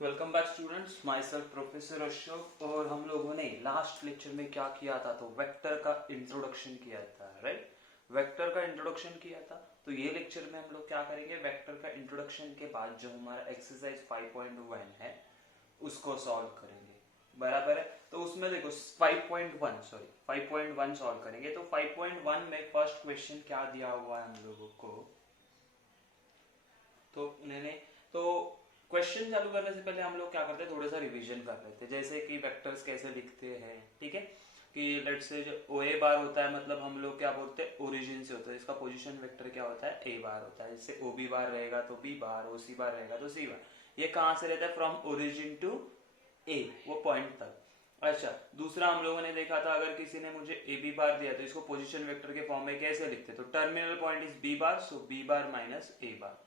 Welcome back students, my self professor Ashok. और हम लोगों ने लास्ट लेक्चर में क्या किया था, तो वेक्टर का इंट्रोडक्शन किया था, राइट। वेक्टर का इंट्रोडक्शन किया था, तो ये लेक्चर में हम लोग क्या करेंगे, वेक्टर का इंट्रोडक्शन के बाद जो हमारा एक्सरसाइज 5.1 है उसको सॉल्व करेंगे, बराबर है। तो उसमें देखो 5.1 सॉल्व करेंगे। तो 5.1 में फर्स्ट क्वेश्चन क्या दिया हुआ है हम लोगों को, तो उन्होंने तो क्वेश्चन चालू करने से पहले हम लोग क्या करते हैं, थोड़ा सा रिवीजन कर लेते हैं। जैसे कि वेक्टर्स कैसे लिखते हैं, ठीक है। कि लेट्स से जो ओ ए बार होता है, मतलब हम लोग क्या बोलते हैं, ओरिजिन से होता है। इसका पोजीशन वेक्टर क्या होता है, ए बार होता है। जैसे ओ बी बार रहेगा तो बी बार, ओ सी बार रहेगा तो सी बार। ये कहाँ से रहता है, फ्रॉम ओरिजिन टू ए, वो पॉइंट तक। अच्छा, दूसरा हम लोगों ने देखा था, अगर किसी ने मुझे ए बी बार दिया तो इसको पोजीशन वेक्टर के फॉर्म में कैसे लिखते, तो terminal point is B bar, so B bar minus A bar,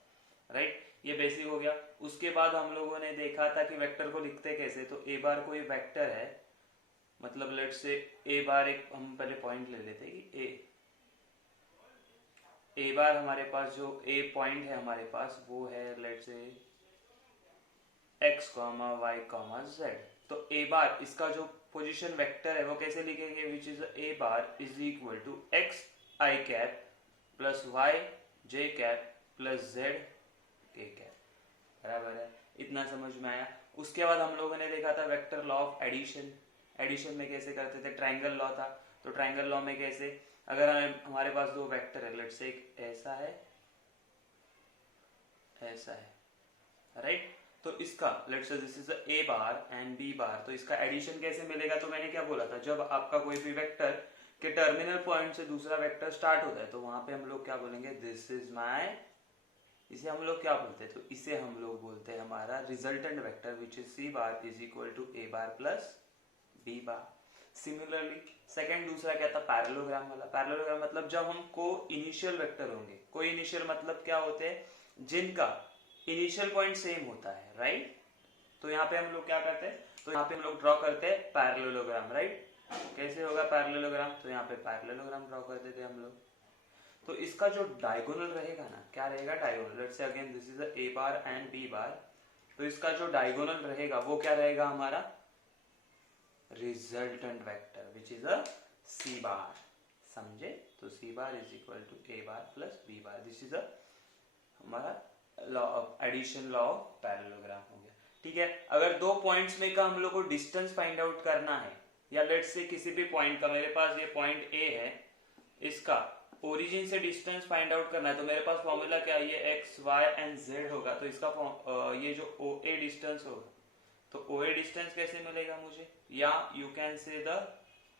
right. ये बेसिक हो गया। उसके बाद हम लोगों ने देखा था कि वेक्टर को लिखते कैसे, तो ए बार कोई वेक्टर है, मतलब लेट्स से ए बार, एक हम पहले पॉइंट ले लेते हैं कि ए बार हमारे पास जो ए पॉइंट है हमारे पास, वो है let's say x comma y comma z. तो ए बार इसका जो पोजीशन वेक्टर है वो कैसे लिखेंगे, which is A bar is equal to x i cap plus y j cap plus z k cap, बराबर है। इतना समझ में आया। उसके बाद हम लोगों ने देखा था vector law of addition. Addition में कैसे करते थे, ट्राइंगल लॉ था। तो ट्राइंगल लॉ में कैसे, अगर हमारे पास दो वेक्टर है, लेट्स से एक ऐसा है, ऐसा है, राइट। तो इसका let's say this is A bar and B bar, तो इसका एडिशन कैसे मिलेगा, तो मैंने क्या बोला था, जब आपका कोई भी वेक्टर के टर्मिनल पॉइंट से दूसरा वेक्टर स्टार्ट होता है तो वहां पे हम लोग क्या बोलेंगे, दिस इज माई, इसे हम लोग क्या बोलते हैं, तो इसे हम लोग बोलते हैं हमारा resultant vector, which is C bar is equal to A bar plus B bar. Similarly second दूसरा क्या था, पैरेललोग्राम वाला। पैरेललोग्राम मतलब जब हम को इनिशियल वेक्टर होंगे, को इनिशियल मतलब क्या होते हैं, जिनका इनिशियल पॉइंट सेम होता है, राइट। तो यहाँ पे हम लोग क्या करते हैं, तो यहाँ पे हम लोग ड्रॉ करते हैं पैरेललोग्राम, राइट। कैसे होगा पैरेललोग्राम, तो यहाँ पे पैरेललोग्राम ड्रॉ करते थे हम लोग। तो इसका जो डायगोनल रहेगा ना, क्या रहेगा diagonal, let's say again this is A bar and B bar, तो इसका जो डायगोनल रहेगा वो क्या रहेगा हमारा, resultant vector which is a C bar, समझे। तो C bar is equal to A bar plus B bar, this is a हमारा law of addition, law of parallelogram हो गया, ठीक है। अगर दो पॉइंट्स में का हम लोग को डिस्टेंस फाइंड आउट करना है, या लेट्स से किसी भी पॉइंट का, मेरे पास ये पॉइंट ए है, इसका ओरिजिन से डिस्टेंस फाइंड आउट करना है, तो मेरे पास फॉर्मूला क्या है, ये एक्स वाई एंड जेड होगा। तो इसका ये जो ओ ए डिस्टेंस होगा, तो ओ ए डिस्टेंस कैसे मिलेगा मुझे, या यू कैन से द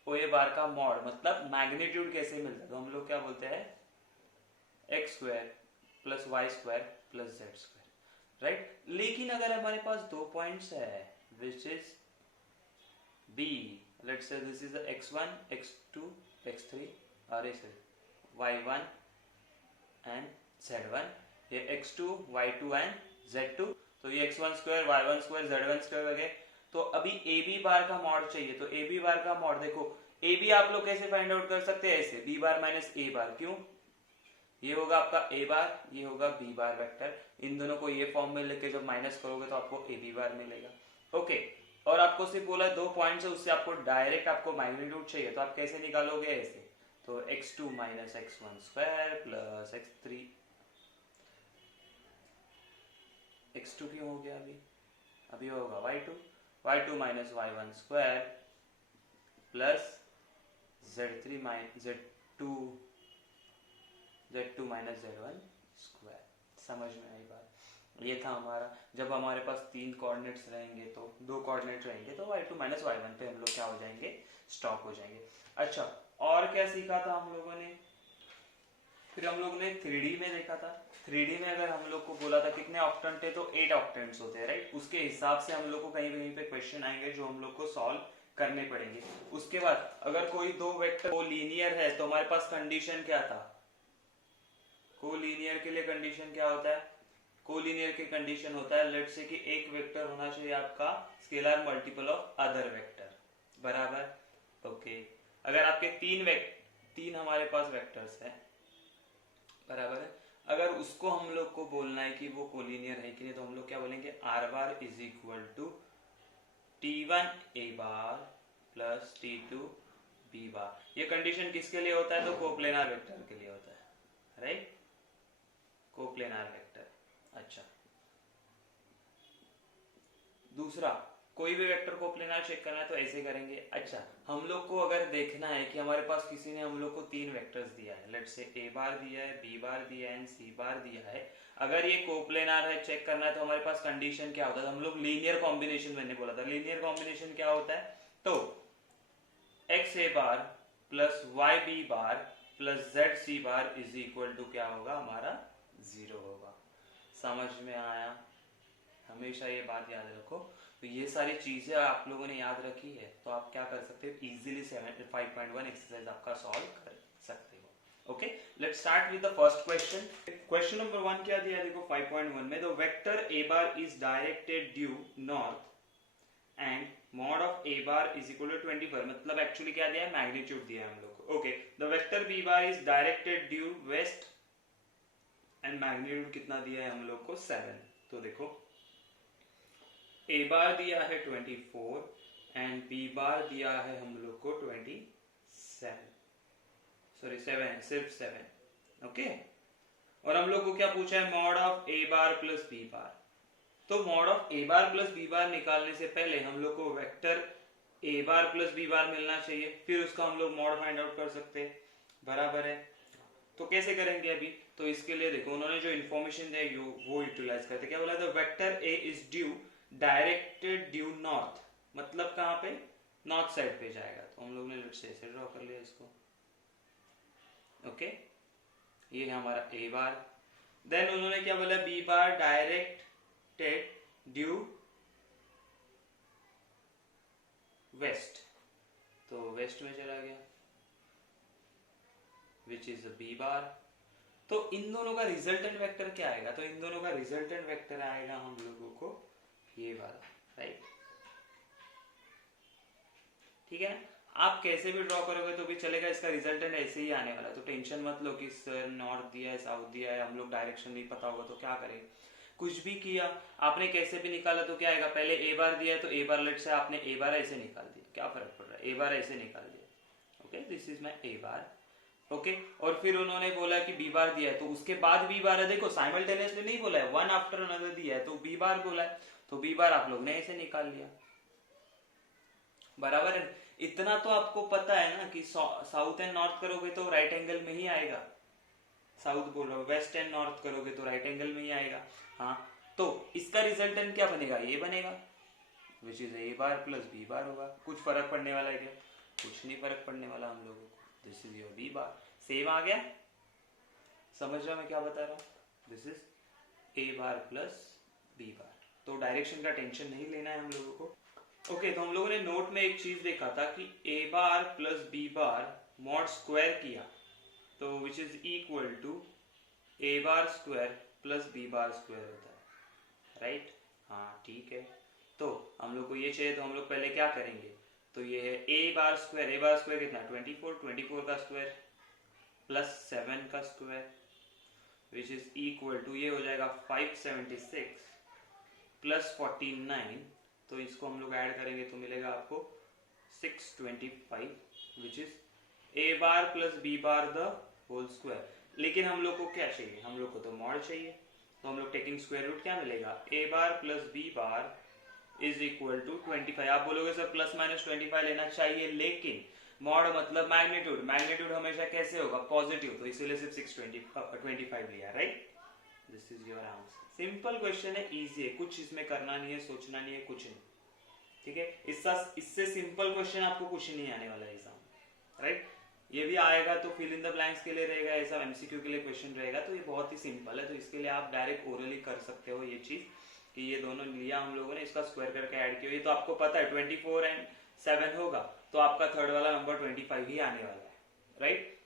ओ ए बार का मॉड, मतलब मैग्नीट्यूड कैसे मिलता है, तो हम लोग क्या बोलते हैं, x square plus y square plus Z square, right. लेकिन अगर हमारे पास दो पॉइंट्स है, which is B, let's say this is x1 x2 x3, अरे सर y1 एंड z1, ये x2 y2 एंड z2, तो ये x1 square y1 square z1 square वगैरह। तो अभी ए बी बार का मॉड चाहिए, तो ए बी बार का मॉड देखो, ए बी आप लोग कैसे फाइंड आउट कर सकते हैं, ऐसे बी बार माइनस ए बार, क्यों, ये होगा आपका ए बार, ये होगा बी बार वेक्टर, इन दोनों को ये फॉर्म में लेके जब माइनस करोगे तो आपको ए बी बार मिलेगा, ओके। और आपको सिर्फ बोला दो पॉइंट्स है, उससे आपको डायरेक्ट आपको मैग्नीट्यूड चाहिए, तो आप कैसे निकालोगे, ऐसे। तो x2 minus x1 square plus x3, x2 क्यों हो गया अभी, अभी होगा y2 minus y1 square plus z3 minus z2 minus z1 square. समझ में आई बात, ये था हमारा। जब हमारे पास तीन कोऑर्डिनेट्स रहेंगे, तो दो कोऑर्डिनेट रहेंगे, तो y2 माइनस y1 पे हम लोग क्या हो जाएंगे, स्टॉप हो जाएंगे। अच्छा, और क्या सीखा था हम लोगों ने, फिर हम लोगों ने 3D में देखा था। 3D में अगर हम लोग को बोला था कितने ऑक्टेंट है, तो 8 ऑक्टेंट्स होते हैं, राइट। उसके हिसाब से हम लोग को कहीं कहीं पे क्वेश्चन आएंगे जो हम लोग को सॉल्व करने पड़ेंगे। उसके बाद अगर कोई दो वेक्टर कोलिनियर है, तो हमारे पास कंडीशन क्या था, कोलिनियर के लिए कंडीशन क्या होता है, कोलिनियर की कंडीशन होता है लेट्स से कि एक वेक्टर होना चाहिए आपका scalar multiple of other vector, बराबर, ओके। अगर आपके तीन हमारे पास वेक्टर्स हैं, बराबर है, अगर उसको हम लोग को बोलना है कि वो कोलिनियर है कि नहीं, तो हम लोग क्या बोलेंगे, R bar is equal to T1 A bar plus T2 B bar. ये कंडीशन किसके लिए होता है, तो कोप्लेनार वेक्टर के लिए होता है, राइट, कोप्लेनार वेक्टर। अच्छा, दूसरा, कोई भी वेक्टर को प्लेनार चेक करना है तो ऐसे करेंगे। अच्छा, हम लोग को अगर देखना है कि हमारे पास किसी ने हम लोग को 3 वेक्टर्स दिया है, लेट्स से A बार दिया है, B बार दिया है एंड C बार दिया है, अगर ये कोप्लेनार है चेक करना है तो हमारे पास कंडीशन क्या होता है, हम लोग लीनियर कॉम्बिनेशन, मैंने बोला था लीनियर कॉम्बिनेशन क्या होता है, तो x A bar plus Y B bar plus Z C bar is equal to क्या होगा, हमारा 0 होगा। समझ में आया, हमेशा ये बात याद रखो। तो ये सारी चीजें आप लोगों ने याद रखी है तो आप क्या कर सकते हो, इजीली 5.1 एक्सरसाइज आपका सॉल्व कर सकते हो। Okay, let's start with the first question. Question number 1 क्या दिया है, देखो 5.1 में, the vector A bar is directed due north and mod of A bar is equal to 24, मतलब एक्चुअली क्या दिया है, मैग्नीट्यूड दिया है हम लोग को। Okay, the vector B bar is directed due west and magnitude कितना दिया है हम लोग को, 7। तो देखो ए बार दिया है 24 एंड बी बार दिया है हम लोग को 27, सॉरी 7, सिर्फ 7। ओके, और हम लोग को क्या पूछा है, mod of A bar plus B bar. तो mod of A bar plus B bar निकालने से पहले हम लोग को vector A bar plus B bar मिलना चाहिए, फिर उसका हम लोग मॉड फाइंड आउट कर सकते हैं, बराबर है। तो कैसे करेंगे अभी, तो इसके लिए देखो उन्होंने जो इन्फॉर्मेशन दी वो यूटिलाइज करते, क्या बोला था, vector A is due directed due north, मतलब कहां पे, नॉर्थ साइड पे जाएगा। तो हम लोग ने लेट्स से ऐसे ड्रॉ कर लिया इसको। ओके, ये है हमारा ए बार। देन उन्होंने क्या बोला, B bar directed due west, तो वेस्ट में चला गया, विच इज बी बार। तो इन दोनों का रिजल्टेंट वेक्टर क्या आएगा, तो इन दोनों का रिजल्टेंट वेक्टर आएगा हम लोगों को ये वाला, राइट, ठीक है। आप कैसे भी ड्रॉ करोगे तो भी चलेगा, इसका रिजल्टेंट ऐसे ही आने वाला है, तो टेंशन मत लो कि सर नॉर्थ दिया है साउथ दिया है, हम लोग डायरेक्शन नहीं पता होगा तो क्या करें, कुछ भी किया आपने, कैसे भी निकाला तो क्या आएगा, पहले ए बार दिया है तो ए बार, लेट से आपने ए बार ऐसे निकाल दिया, क्या फर्क पड़ रहा है, ए बार ऐसे निकाल दिया। Okay, this is my A bar. Okay, और फिर उन्होंने बोला कि बी बार दिया है तो उसके बाद बी बार है, देखो साइमल्टेनियसली नहीं बोला है, वन आफ्टर अनदर दिया है, तो बी बार बोला है, तो बी बार आप लोग ने ऐसे निकाल लिया, बराबर है। इतना तो आपको पता है ना कि साउथ एंड नॉर्थ करोगे तो राइट एंगल में ही आएगा, साउथ बोल रहा हूँ, वेस्ट एंड नॉर्थ करोगे तो राइट एंगल में ही आएगा। हाँ, तो इसका रिजल्टेंट क्या बनेगा, ये बनेगा, which is A bar plus B bar होगा। कुछ फर्क पड़ने वाला है क्या, कुछ नहीं फर्क पड़ने वाला हम लोगों को, this is your B bar, same आ गया, समझ रहा मैं क्या बता रहा हूँ, this is A bar plus B bar. तो डायरेक्शन का टेंशन नहीं लेना है हम लोगों को। ओके, तो हम लोगों ने नोट में एक चीज देखा था कि A bar plus B bar mod square किया तो which is equal to A bar square plus B bar square होता है, राइट। हाँ ठीक है, तो हम लोग को ये चाहिए तो हम लोग पहले क्या करेंगे, तो ये है ए बार स्क्वायर कितना 24 का स्क्वायर प्लस 7 का square which is equal to, ये हो जाएगा 576 प्लस 49, तो इसको हम लोग ऐड करेंगे तो मिलेगा आपको 625 which is A bar plus B bar the whole square. लेकिन हम लोग को क्या चाहिए, हम लोग को तो मॉड चाहिए, तो हम लोग टेकिंग स्क्वायर रूट क्या मिलेगा, A bar plus B bar is equal to 25। आप बोलोगे सर प्लस माइनस 25 लेना चाहिए, लेकिन मॉड मतलब मैग्नीट्यूड, मैग्नीट्यूड हमेशा कैसे होगा, पॉजिटिव, तो इसीलिए सिर्फ 625 लिया, right. This is your answer. Simple question है, इजी है, कुछ इसमें करना नहीं है, सोचना नहीं है, कुछ नहीं, ठीक है। इससे सिंपल क्वेश्चन आपको कुछ नहीं आने वाला है एग्जाम, राइट। ये भी आएगा तो फिल इन द ब्लैंक्स के लिए रहेगा, ऐसा एमसीक्यू के लिए क्वेश्चन रहेगा, तो ये बहुत ही सिंपल है, तो इसके लिए आप डायरेक्ट ओरली कर सकते हो ये चीज कि ये दोनों लिया हम लोगों ने, इसका स्क्वायर करके ऐड किया, ये तो आपको पता है 24 एंड 7 होगा, तो आपका थर्ड वाला नंबर 25 ही आने वाला है, राइट।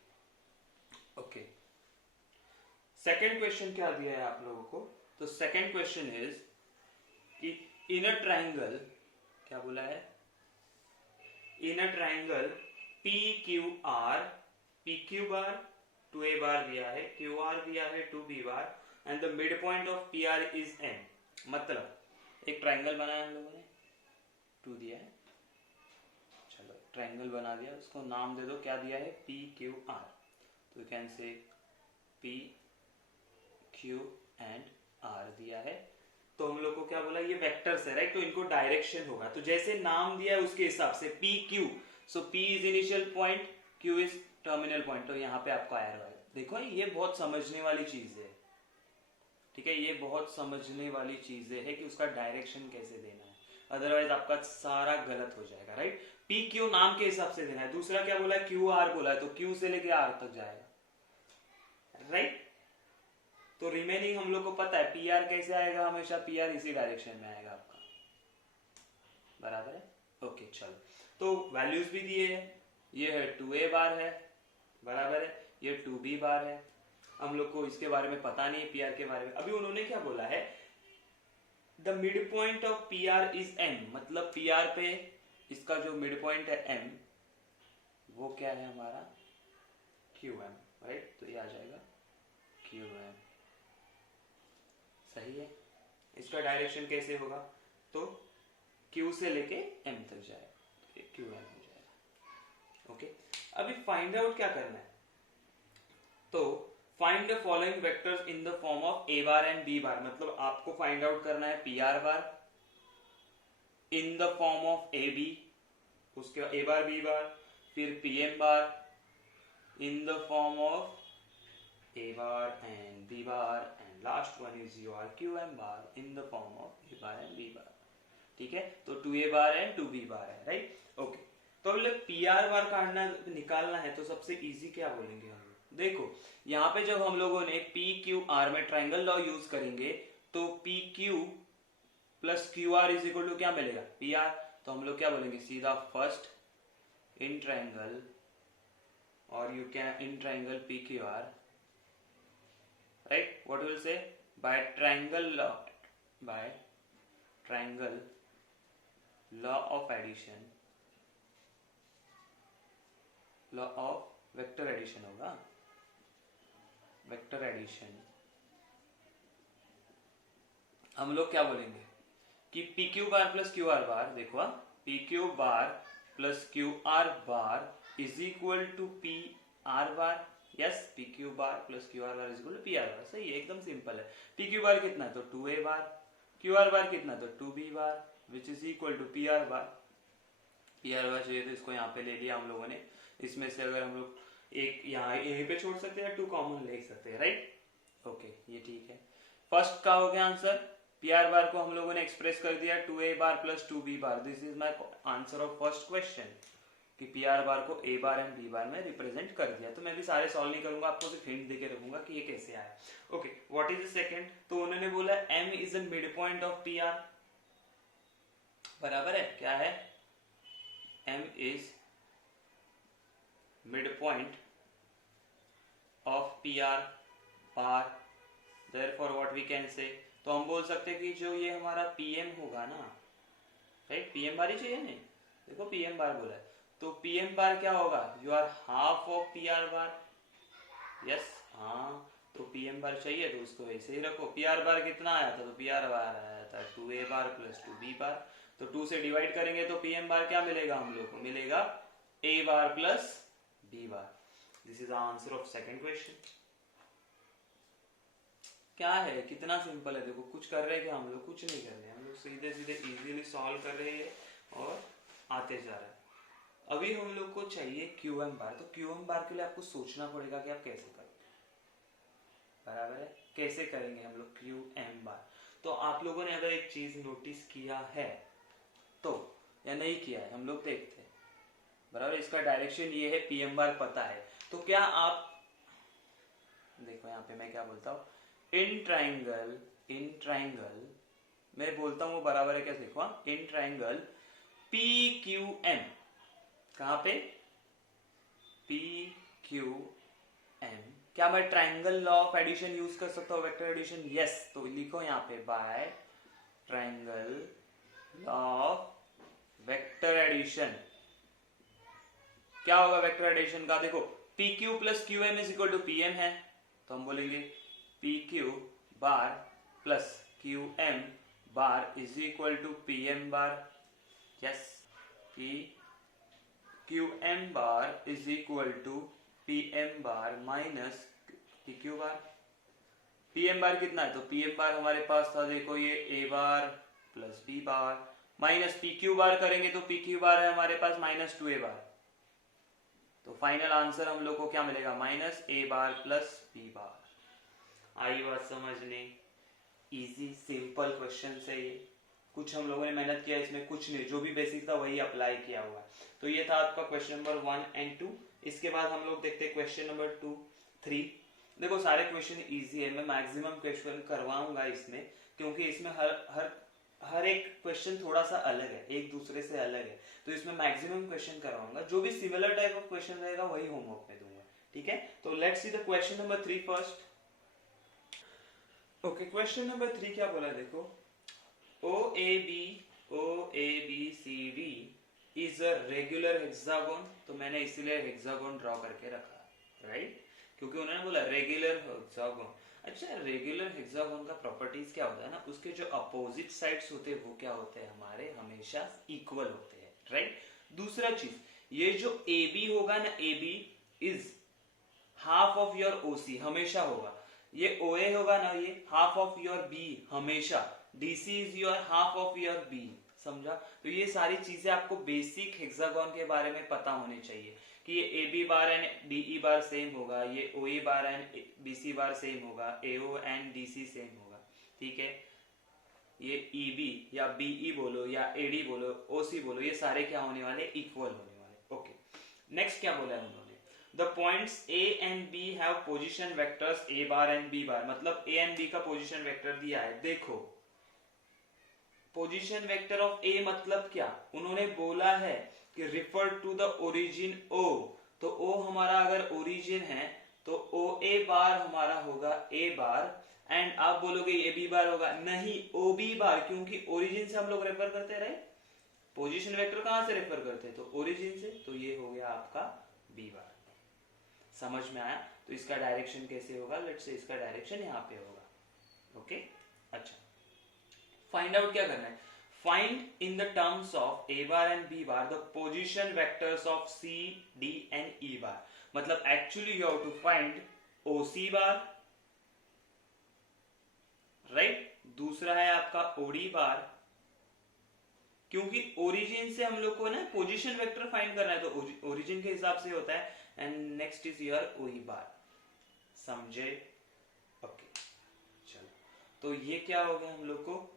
ओके, सेकेंड क्वेश्चन क्या दिया है आप लोगों को, तो सेकेंड क्वेश्चन इज कि इन अ ट्राइंगल, क्या बोला है, in a triangle PQR, PQ bar 2a bar दिया है, qr दिया है 2b bar and the mid point of pr is m। मतलब एक ट्राइंगल बनाया हम लोगों ने, 2 दिया है, चलो ट्राइंगल बना दिया, उसको नाम दे दो, क्या दिया है, p q r। तो यू कैन से p q एंड r दिया है। तो हम लोग को क्या बोला, ये वेक्टर्स है राइट, तो इनको डायरेक्शन होगा, तो जैसे नाम दिया है उसके हिसाब से p q, so p is initial point, q is terminal point, तो यहाँ पे आपको एरो आएगा। देखो ये बहुत समझने वाली चीज है, ठीक है, ये बहुत समझने वाली चीजें है कि उसका डायरेक्शन कैसे देना है, अदरवाइज आपका सारा गलत हो जाएगा राइट। पी क्यू नाम के हिसाब से देना है, दूसरा क्या बोला है, क्यू आर बोला है, तो क्यू से लेके आर तक जाएगा राइट। तो रिमेनिंग हम लोग को पता है पी आर कैसे आएगा, हमेशा पी आर इसी डायरेक्शन में आएगा आपका, बराबर है। ओके चलो, तो वैल्यूज भी दिए है, ये है 2a बार है, बराबर है, ये 2b बार है। हम लोग को इसके बारे में पता नहीं है पी आर के बारे में। अभी उन्होंने क्या बोला है, the mid point of P are is m, मतलब पी आर पे इसका जो मिड पॉइंट है m, वो क्या है हमारा qm राइट, तो ये आ जाएगा qm, सही है। इसका डायरेक्शन कैसे होगा, तो q से लेके m तक जाएगा, qm हो जाएगा। ओके, अभी फाइंड आउट क्या करना है, तो find the following vectors in the form of a bar and b bar, मतलब आपको फाइंड आउट करना है pr bar in the form of ab, उसके बाद a बार b बार, फिर pm bar in the form of a bar and b bar, and last one is your qm bar in the form of a bar and b बार, ठीक है। तो 2a bar and 2b बार है right. Okay, तो pr बार काटना निकालना है, तो सबसे इजी क्या बोलेंगे हम, देखो यहाँ पे जब हम लोगों ने पी क्यू आर में ट्राइंगल लॉ यूज करेंगे, तो P Q plus Q R is equal to क्या मिलेगा, पी आर। तो हम लोग क्या बोलेंगे, सीधा फर्स्ट इन ट्राइंगल, और you can in triangle P Q R right, what will say, by triangle law of addition, law of vector addition होगा, वेक्टर एडिशन, हम लोग क्या बोलेंगे कि P Q bar plus Q R bar, देखो P Q bar plus Q R bar is equal to P R bar, yes, P Q bar plus Q R bar is equal to P R बार, सही है, एकदम simple है। P Q बार कितना है, तो 2a बार, Q R बार कितना है, तो 2b bar, which is equal to P R bar. P R bar चाहिए तो इसको यहाँ पे ले लिया हम लोगों ने, इसमें से अगर हम लोग एक यहाँ यहीं पे छोड़ सकते हैं, 2 कॉमन ले सकते हैं राइट। ओके, ये ठीक है, फर्स्ट का हो गया आंसर। पी आर बार को हम लोगों ने एक्सप्रेस कर दिया 2a bar plus 2b bar, this is my answer of first question, कि पी आर बार को a बार एंड b बार में रिप्रेजेंट कर दिया। तो मैं भी सारे सॉल्व नहीं करूंगा, आपको सिर्फ हिंट देके रखूंगा कि ये कैसे आया। Okay, what is the second, तो उन्होंने बोला m is the mid point of P R, बराबर है, क्या है, m is mid point of P R bar, therefore what we can say, तो हम बोल सकते हैं कि जो ये हमारा pm होगा ना राइट, pm बार ही चाहिए नहीं, देखो pm बार बोला है, तो pm बार क्या होगा, you are half of pr bar, yes, हाँ, तो pm बार चाहिए तो उसको ऐसे ही रखो। pr बार कितना आया था, तो pr बार आया था 2a बार प्लस 2b बार, तो 2 से डिवाइड करेंगे तो pm बार क्या मिलेगा, हम लोग को मिलेगा a bar plus b bar. This is the answer of second question. क्या है, कितना सिंपल है, देखो कुछ कर रहे हैं क्या हम लोग, कुछ नहीं कर रहे हैं हम लोग, सीधे सीधे इजीली सॉल्व कर रहे हैं और आते जा रहा है। अभी हम लोग को चाहिए QM बार, तो QM बार के लिए आपको सोचना पड़ेगा कि आप कैसे करेंगे, बराबर है, कैसे करेंगे हम लोग QM बार। तो आप लोगों ने अगर एक चीज नोटिस किया है तो, या नहीं किया है, हम लोग देखते हैं, बराबर, इसका डायरेक्शन ये है, PM बार पता है, तो क्या आप देखो यहाँ पे मैं क्या बोलता हूँ, इन ट्राइंगल मैं बोलता हूँ वो बराबर है क्या, देखो इन ट्राइंगल PQM, कहां पे, PQM, क्या मैं triangle law of addition use कर सकता हूँ, वेक्टर एडिशन, यस, तो लिखो यहाँ पे by triangle law of vector addition. क्या होगा वेक्टर एडिशन का, देखो P Q plus Q M is equal to P M है, तो हम बोलेंगे P Q bar plus Q M bar is equal to P M bar. Yes, P Q M bar is equal to P M bar minus P Q bar. P M bar कितना है, तो P M बार हमारे पास था, देखो ये A bar plus B bar minus P Q bar करेंगे तो P Q बार है हमारे पास माइनस टू ए बार। तो फाइनल आंसर हम लोग को क्या मिलेगा, minus A bar plus B बार। आई बात समझने, इजी सिंपल क्वेश्चन है ये, कुछ हम लोगों ने मेहनत किया इसमें, कुछ नहीं, जो भी बेसिक था वही अप्लाई किया हुआ है। तो ये था आपका क्वेश्चन नंबर 1 एंड 2। इसके बाद हम लोग देखते हैं क्वेश्चन नंबर 2, 3। देखो सारे क्वेश्चन इजी है, मैं मैक्सिमम क्वेश्चन करवाऊंगा इसमें, क्योंकि इसमें हर एक क्वेश्चन थोड़ा सा अलग है, एक दूसरे से अलग है, तो इसमें मैक्सिमम क्वेश्चन करवाऊंगा। जो भी सिमिलर टाइप ऑफ क्वेश्चन रहेगा वही होमवर्क में दूंगा, ठीक है। तो let's see the question number 3 first. Okay, question number 3 क्या बोला, देखो OABCD is a regular hexagon. तो मैंने इसीलिए हेक्सागोन ड्रॉ करके रखा, राइट, क्योंकि उन्होंने बोला रेगुलर हेक्सागोन। अच्छा, रेगुलर हेक्सागोन का प्रॉपर्टीज क्या होता है ना, उसके जो अपोजिट साइड्स होते हैं वो क्या होते हैं हमारे, हमेशा इक्वल होते हैं, राइट। दूसरा चीज, ये जो AB होगा ना, AB is half of your OC, हमेशा होगा। ये OA होगा ना, ये हाफ ऑफ योर B, हमेशा। DC is your half of your B, समझा। तो ये सारी चीजें आपको बेसिक हेक्सागोन के बारे में पता होनी चाहिए कि ये AB bar and DE bar same होगा, ये OE bar and BC bar same होगा, AO एंड DC सेम होगा, ठीक है। ये EB या BE बोलो या AD बोलो, OC बोलो, ये सारे क्या होने वाले, इक्वल होने वाले। ओके, नेक्स्ट क्या बोला है उन्होंने, the points A and B have position vectors A bar and B bar, मतलब A एंड B का पोजीशन वेक्टर दिया है। देखो पोजीशन वेक्टर ऑफ A मतलब क्या, उन्होंने बोला है कि refer to the origin O, तो O हमारा अगर ओरिजिन है तो OA बार हमारा होगा A बार, एंड आप बोलोगे ये B बार होगा, नहीं OB बार, क्योंकि ओरिजिन से हम लोग रेफर करते रहे, पोजीशन वेक्टर कहां से रेफर करते हैं, तो ओरिजिन से, तो ये हो गया आपका B बार। समझ में आया। तो इसका डायरेक्शन कैसे होगा, लेट्स से इसका डायरेक्शन यहाँ पे होगा। ओके, अच्छा, फाइंड आउट क्या करना है, find in the terms of A bar and B bar the position vectors of C, D and E bar. मतलब actually you have to find OC bar, right, दूसरा है आपका OD बार, क्योंकि origin से हम लोग को ना पोजीशन वेक्टर फाइंड करना है, तो ओरिजिन के हिसाब से होता है, and next is your OE बार, समझे। ओके, चलो, तो ये क्या हो गया हम लोग को,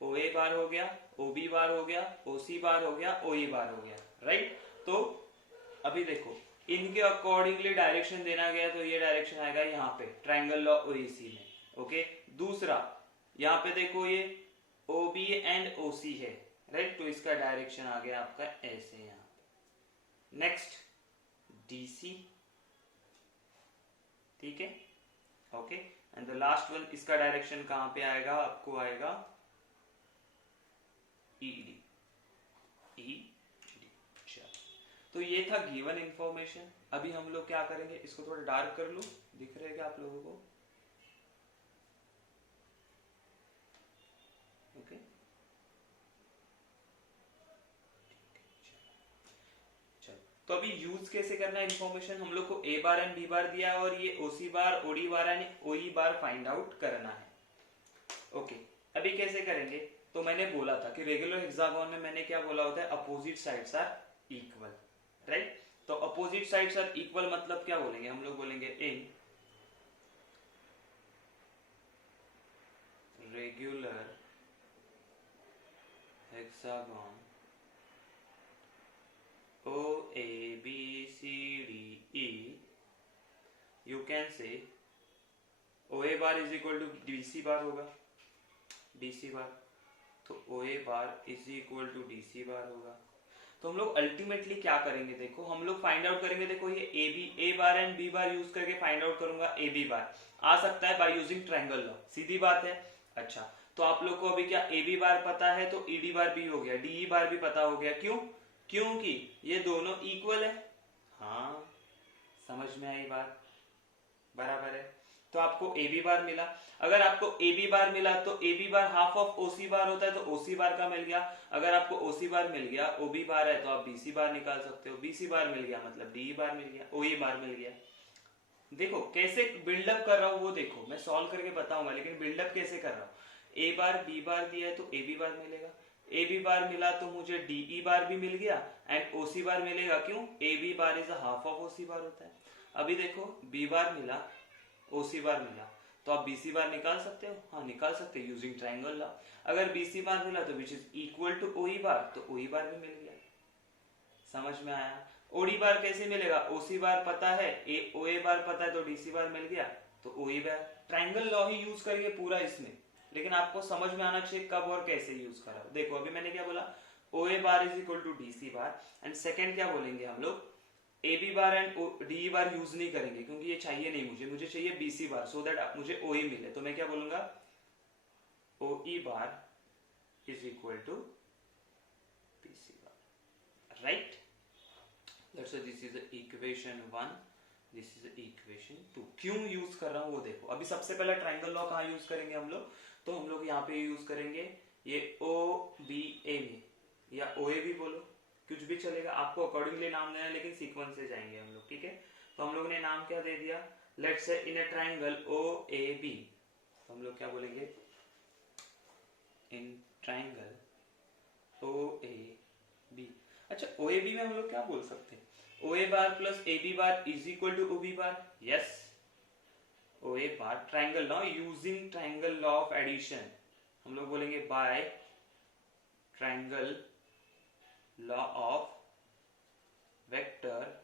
OA बार हो गया, OB बार हो गया, OC बार हो गया, OE बार हो गया, राइट। तो अभी देखो इनके अकॉर्डिंगली डायरेक्शन देना गया, तो ये डायरेक्शन आएगा यहाँ पे ट्रायंगल लॉ OAC में। ओके, दूसरा यहाँ पे देखो ये OB एंड OC है, राइट, तो इसका डायरेक्शन आ गया आपका ऐसे यहाँ पे। नेक्स्ट DC, ठीक है, okay, and the last one, इसका डायरेक्शन कहां पे आएगा, आपको आएगा ED। चलो, तो ये था गिवन इंफॉर्मेशन। अभी हम लोग क्या करेंगे, इसको थोड़ा डार्क कर लूं, दिख रहा है क्या आप लोगों को, ओके, तो अभी यूज कैसे करना है इंफॉर्मेशन, हम लोग को A बार एंड B बार दिया है, और ये OC bar, OD bar and OE bar find out करना है। ओके, अभी कैसे करेंगे, तो मैंने बोला था कि रेगुलर हेक्सागोन में मैंने क्या बोला होता है, opposite sides are equal, right. तो अपोजिट साइड्स आर इक्वल मतलब क्या बोलेंगे, हम लोग बोलेंगे in regular hexagon OABCDE, you can say OA bar is equal to DC bar होगा, DC बार, तो OA bar is equal to DC bar होगा। तो हम लोग अल्टीमेटली क्या करेंगे, देखो हम लोग फाइंड आउट करेंगे, देखो ये A bar and B bar use करके फाइंड आउट करूंगा, AB बार आ सकता है बाय यूजिंग ट्रायंगल लॉ, सीधी बात है। अच्छा, तो आप लोग को अभी क्या AB बार पता है, तो ED बार भी हो गया, DE बार भी पता हो गया, क्यों, क्योंकि ये दोनों इक्वल है। हाँ, समझ में आई बात? बराबर है। तो आपको ए बी बार मिला। अगर आपको ए बी बार मिला तो A B bar half of O C bar होता है, तो ओ सी बार का मिल गया। अगर आपको ओ सी बार मिल गया, ओ बी बार है तो आप बी सी बार निकाल सकते हो, बी सी बार मिल गया मतलब डी बार मिल गया, ओ ई बार मिल गया। देखो कैसे बिल्डअप कर रहा हूँ वो देखो, मैं सॉल्व करके बताऊंगा, लेकिन बिल्डअप कैसे कर रहा हूँ। ए बार बी बार दिया है तो ए बी बार मिलेगा, ए बी बार मिला तो मुझे डी ई बार भी मिल गया एंड ओ सी बार मिलेगा। क्यों? A B bar is half of O C bar होता है। अभी देखो बी बार मिला, ओ सी बार मिला, तो आप बी सी बार निकाल सकते हो। हाँ निकाल सकते हो यूजिंग ट्राइंगल लॉ। अगर बी सी बार मिला तो which is equal to O E bar, तो ओ ई बार भी मिल गया। समझ में आया? ओडी बार कैसे मिलेगा? ओ सी बार पता है, ए ओ ए बार पता है, तो डी सी बार मिल गया, तो ओ ई बार। ट्राइंगल लॉ ही यूज करिए पूरा इसमें, लेकिन आपको समझ में आना चाहिए कब और कैसे यूज करा। देखो अभी मैंने क्या बोला, O A bar is equal to D C bar, and second क्या बोलेंगे हम लोग, A B bar and D bar use नहीं करेंगे क्योंकि ये चाहिए नहीं मुझे, मुझे चाहिए B C bar, so that मुझे ओ ई मिले। तो मैं क्या बोलूंगा, O E bar is equal to B C bar, right? Let's say this is equation 1, this is equation 2। क्यों यूज कर रहा हूं वो देखो। अभी सबसे पहला ट्राइंगल लॉ कहाँ यूज करेंगे हम लोग, तो हम लोग यहाँ पे यूज करेंगे ये ओ बी ए में, या ओ ए भी बोलो, कुछ भी चलेगा, आपको अकॉर्डिंगली नाम देना है, लेकिन सीक्वेंस से जाएंगे हम लोग, ठीक है? तो हम लोग ने नाम क्या दे दिया, let's say in A triangle O A B, तो हम लोग क्या बोलेंगे, in triangle O A B. अच्छा ओ ए बी में हम लोग क्या बोल सकते हैं, O A bar plus A B bar is equal to O B bar. Yes, O A bar triangle law, using triangle law of addition, हम लोग बोलेंगे by triangle law of vector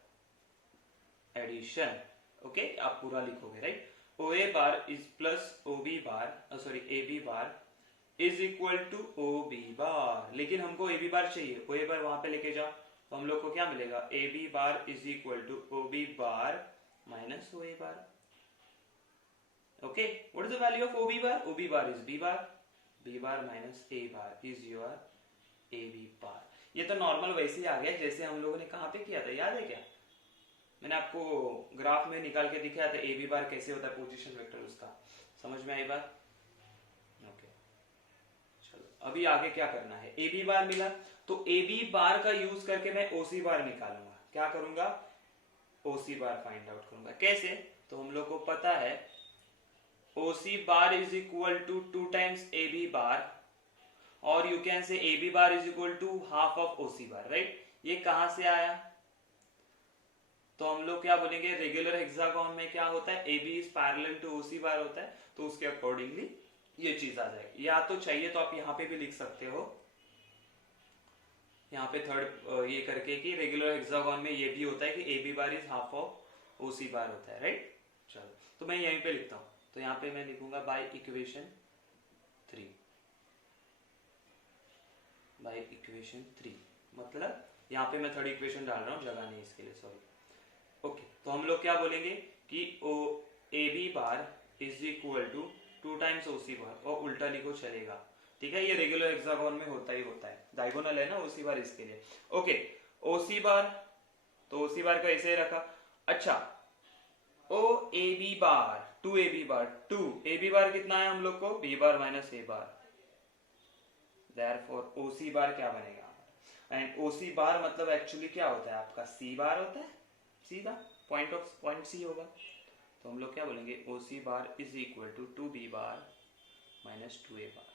addition. Okay, आप पूरा लिखोगे, right? O A bar is plus O B bar, sorry A B bar is equal to O B bar, लेकिन हमको ए B बार चाहिए, ओ A बार वहां पे लेके जाओ, तो हम लोग को क्या मिलेगा, A B bar is equal to O B bar minus O A bar. Okay, what is the value of O B bar? O B bar is B bar, B bar minus A bar is your A B bar. ये तो normal वैसे ही आ गया जैसे हम लोगों ने कहाँ पे किया था, याद है क्या? मैंने आपको ग्राफ में निकाल के दिखाया था ए बी बार कैसे होता है, पोजीशन वेक्टर उसका। समझ में आई बात? ओके, चलो अभी आगे क्या करना है। ए बी बार मिला तो ए बी बार का यूज करके मैं ओ सी बार निकालूंगा। क्या करूंगा, ओ सी बार फाइंड आउट करूंगा। कैसे? तो हम लोग को पता है O C bar is equal to 2 times A B bar, और you can say A B bar is equal to half of O C bar, right? ये कहां से आया, तो हम लोग क्या बोलेंगे, रेगुलर हेक्सागोन में क्या होता है, A B is parallel to O C bar होता है, तो उसके अकॉर्डिंगली ये चीज आ जाएगी। या तो चाहिए तो आप यहाँ पे भी लिख सकते हो, यहाँ पे थर्ड ये करके कि रेगुलर हेक्सागोन में ये भी होता है कि A B bar is half of O C bar होता है, राइट? चलो तो मैं यहीं पे लिखता हूँ, तो यहाँ पे मैं लिखूंगा बाय इक्वेशन 3, बाय इक्वेशन 3, मतलब यहाँ पे मैं थर्ड इक्वेशन डाल रहा हूँ, जगह नहीं इसके लिए, सॉरी। ओके, तो हम लोग क्या बोलेंगे कि O A B bar is equal to 2 times O C bar, और उल्टा लिखो चलेगा, ठीक है? ये रेगुलर हेक्सागोन में होता ही होता है, डायगोनल है ना ओ सी बार, इसके लिए। ओके, ओ सी बार, तो ओ सी बार का ऐसे ही रखा। अच्छा, O A B bar, 2 A B bar, 2 A B bar कितना है हम लोग को, B bar minus A bar, therefore O C bar क्या बनेगा, एंड ओ सी बार मतलब एक्चुअली क्या होता है आपका, सी बार होता है, सीधा पॉइंट सी होगा। तो हम लोग क्या बोलेंगे, O C bar is equal to 2 B bar minus 2 A bar.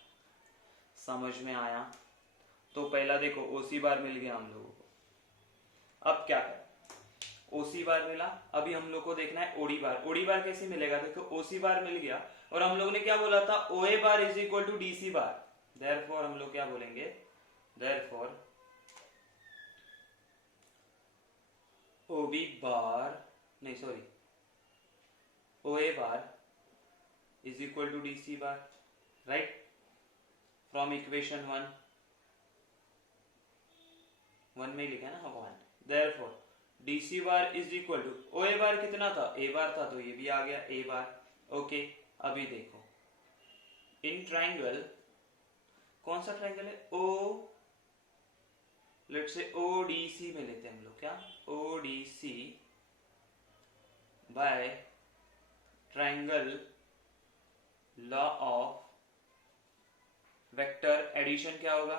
समझ में आया? तो पहला देखो ओ सी बार मिल गया हम लोगों को, अब क्या करें, ओ सी बार मिला, अभी हम लोग को देखना है ओडी बार। ओडी बार कैसे मिलेगा, देखो ओ सी बार मिल गया, और हम लोग ने क्या बोला था, O A bar is equal to D C bar, therefore हम लोग क्या बोलेंगे, देयरफॉर ओ बी बार, नहीं sorry, O A bar is equal to D C bar, right? From equation 1 में लिखा है ना, 1, therefore D C bar is equal to, O A bar कितना था, ए बार था, तो ये भी आ गया ए बार। ओके, अभी देखो इन ट्राइंगल, कौन सा ट्राइंगल है, ओ, लेट्स से ओ डी सी में लेते हैं हम लोग, क्या, O D C, by triangle law of vector addition क्या होगा?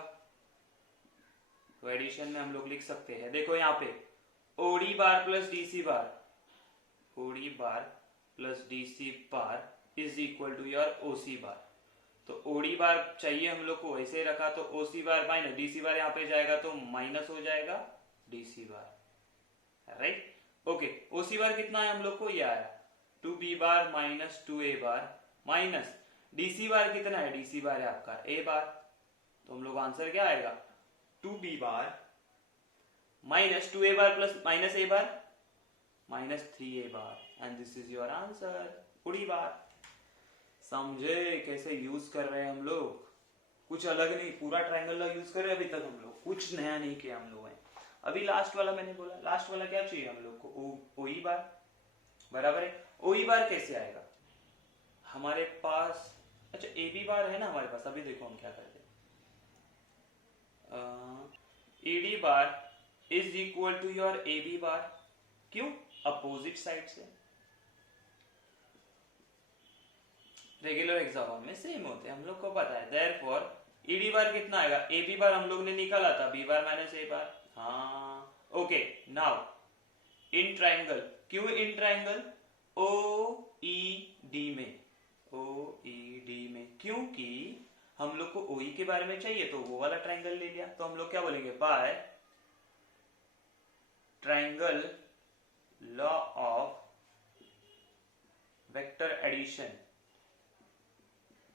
तो एडिशन में हम लोग लिख सकते हैं, देखो यहाँ पे OD bar plus DC bar, OD bar plus DC bar is equal to your OC bar. तो ओडी बार चाहिए हम लोग को, ऐसे रखा तो ओसी बार माइनस डीसी बार यहाँ पे जाएगा तो माइनस हो जाएगा डीसी बार, राइट। ओके, ओसी बार कितना है हम लोग को, ये आया 2b बार माइनस 2a बार माइनस डीसी बार कितना है, डीसी बार है आपका a बार। तो हम लोग आंसर क्या आएगा 2b bar minus 2a bar plus minus a bar minus 3a bar and this is your answer OD bar. समझे कैसे यूज कर रहे हैं हम लोग? कुछ अलग नहीं, पूरा ट्रायंगल लॉ यूज कर रहे हैं अभी तक हम लोग, कुछ नया नहीं किया हम लोगों ने। अभी लास्ट वाला मैंने बोला, लास्ट वाला क्या चाहिए हम लोग को, ओई बार, बराबर है। ओई बार कैसे आएगा हमारे पास, अच्छा ए बी बार है ना हमारे पास, अभी देखो हम क्या करते हैं, A D bar is equal to your A B bar, क्यों, अपोजिट साइड से, रेगुलर हेक्सागोन में सेम होते हैं हम लोग को पता है। देयरफॉर ई डी बार कितना आएगा, ए बी बार हम लोग ने निकाला था बी बार माइनस ए बार, हाँ ओके। नाउ इन ट्राइंगल, क्यों in triangle O E D में, ओ ई डी में, क्योंकि हम लोग को ओई के बारे में चाहिए तो वो वाला ट्राइंगल ले लिया, तो हम लोग क्या बोलेंगे, by triangle law of vector addition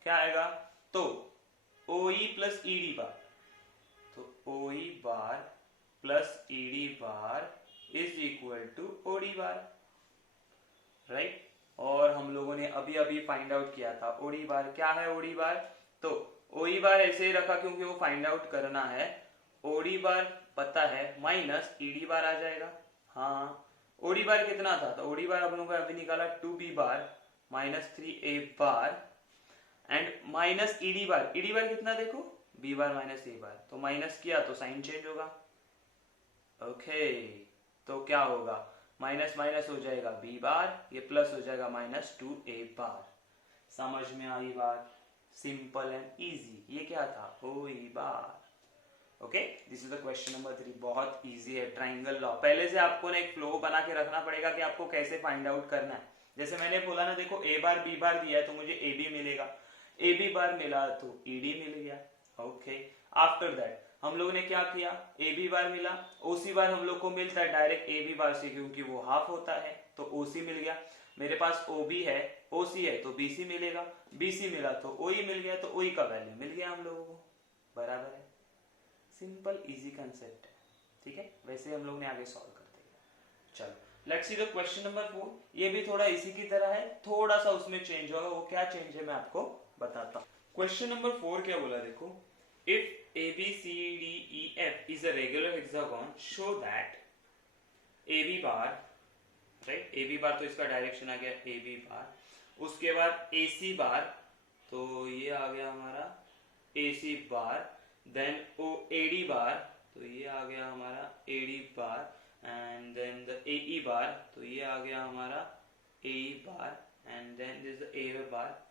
क्या आएगा, तो ओई प्लस ई डी बार, तो OE bar plus E D bar is equal to OD bar, right. और हम लोगों ने अभी अभी फाइंड आउट किया था ओडी बार क्या है, ओडी बार, तो ओई बार ऐसे ही रखा क्योंकि वो फाइंड आउट करना है, ओडी बार पता है माइनस ईडी बार आ जाएगा, हाँ। ओडी बार कितना था, तो ओडी बार हम लोगों ने अभी निकाला 2b bar minus 3a bar and minus ED bar, ED bar कितना देखो b bar minus a bar, तो माइनस किया तो साइन चेंज होगा, ओके। तो क्या होगा, माइनस माइनस हो जाएगा b बार, ये प्लस हो जाएगा माइनस 2a बार। समझ में आई बात, सिंपल एंड इजी। ये क्या था, O E bar, okay. This is the question number 3, बहुत इजी है ट्राइंगल लॉ। पहले से आपको ना एक फ्लो बना के रखना पड़ेगा कि आपको कैसे फाइंड आउट करना है। जैसे मैंने बोला ना, देखो a बार b बार दिया है तो मुझे ए बी मिलेगा, ए बी बार मिला तो ई डी मिल गया, ओके। आफ्टर दैट हम लोग ने क्या किया, ए बी बार मिला, ओसी बार हम लोग को मिलता है डायरेक्ट ए बी बार से क्योंकि वो हाफ होता है, तो ओसी मिल गया। मेरे पास ओबी है, ओसी है तो बीसी मिलेगा, बीसी मिला तो ओई मिल गया, तो ओई का वैल्यू मिल गया हम लोगों को, बराबर है। सिंपल इजी कंसेप्ट है, ठीक है। वैसे हम लोग ने आगे सॉल्व करते हैं। चलो let's see the question number 4। ये भी थोड़ा इसी की तरह है, थोड़ा सा उसमें चेंज होगा, वो क्या चेंज है मैं आपको बताता हूँ। क्वेश्चन नंबर 4 क्या बोला देखो, if ABCDEF is a regular hexagon, show that AB bar, right, AB बार तो इसका डायरेक्शन आ गया AB बार, उसके बाद AC बार, तो ये आ गया हमारा AC bar, then AD bar, तो ये आ गया हमारा AD bar, and then the AE bar, तो ये आ गया हमारा AE bar, and then this the AO bar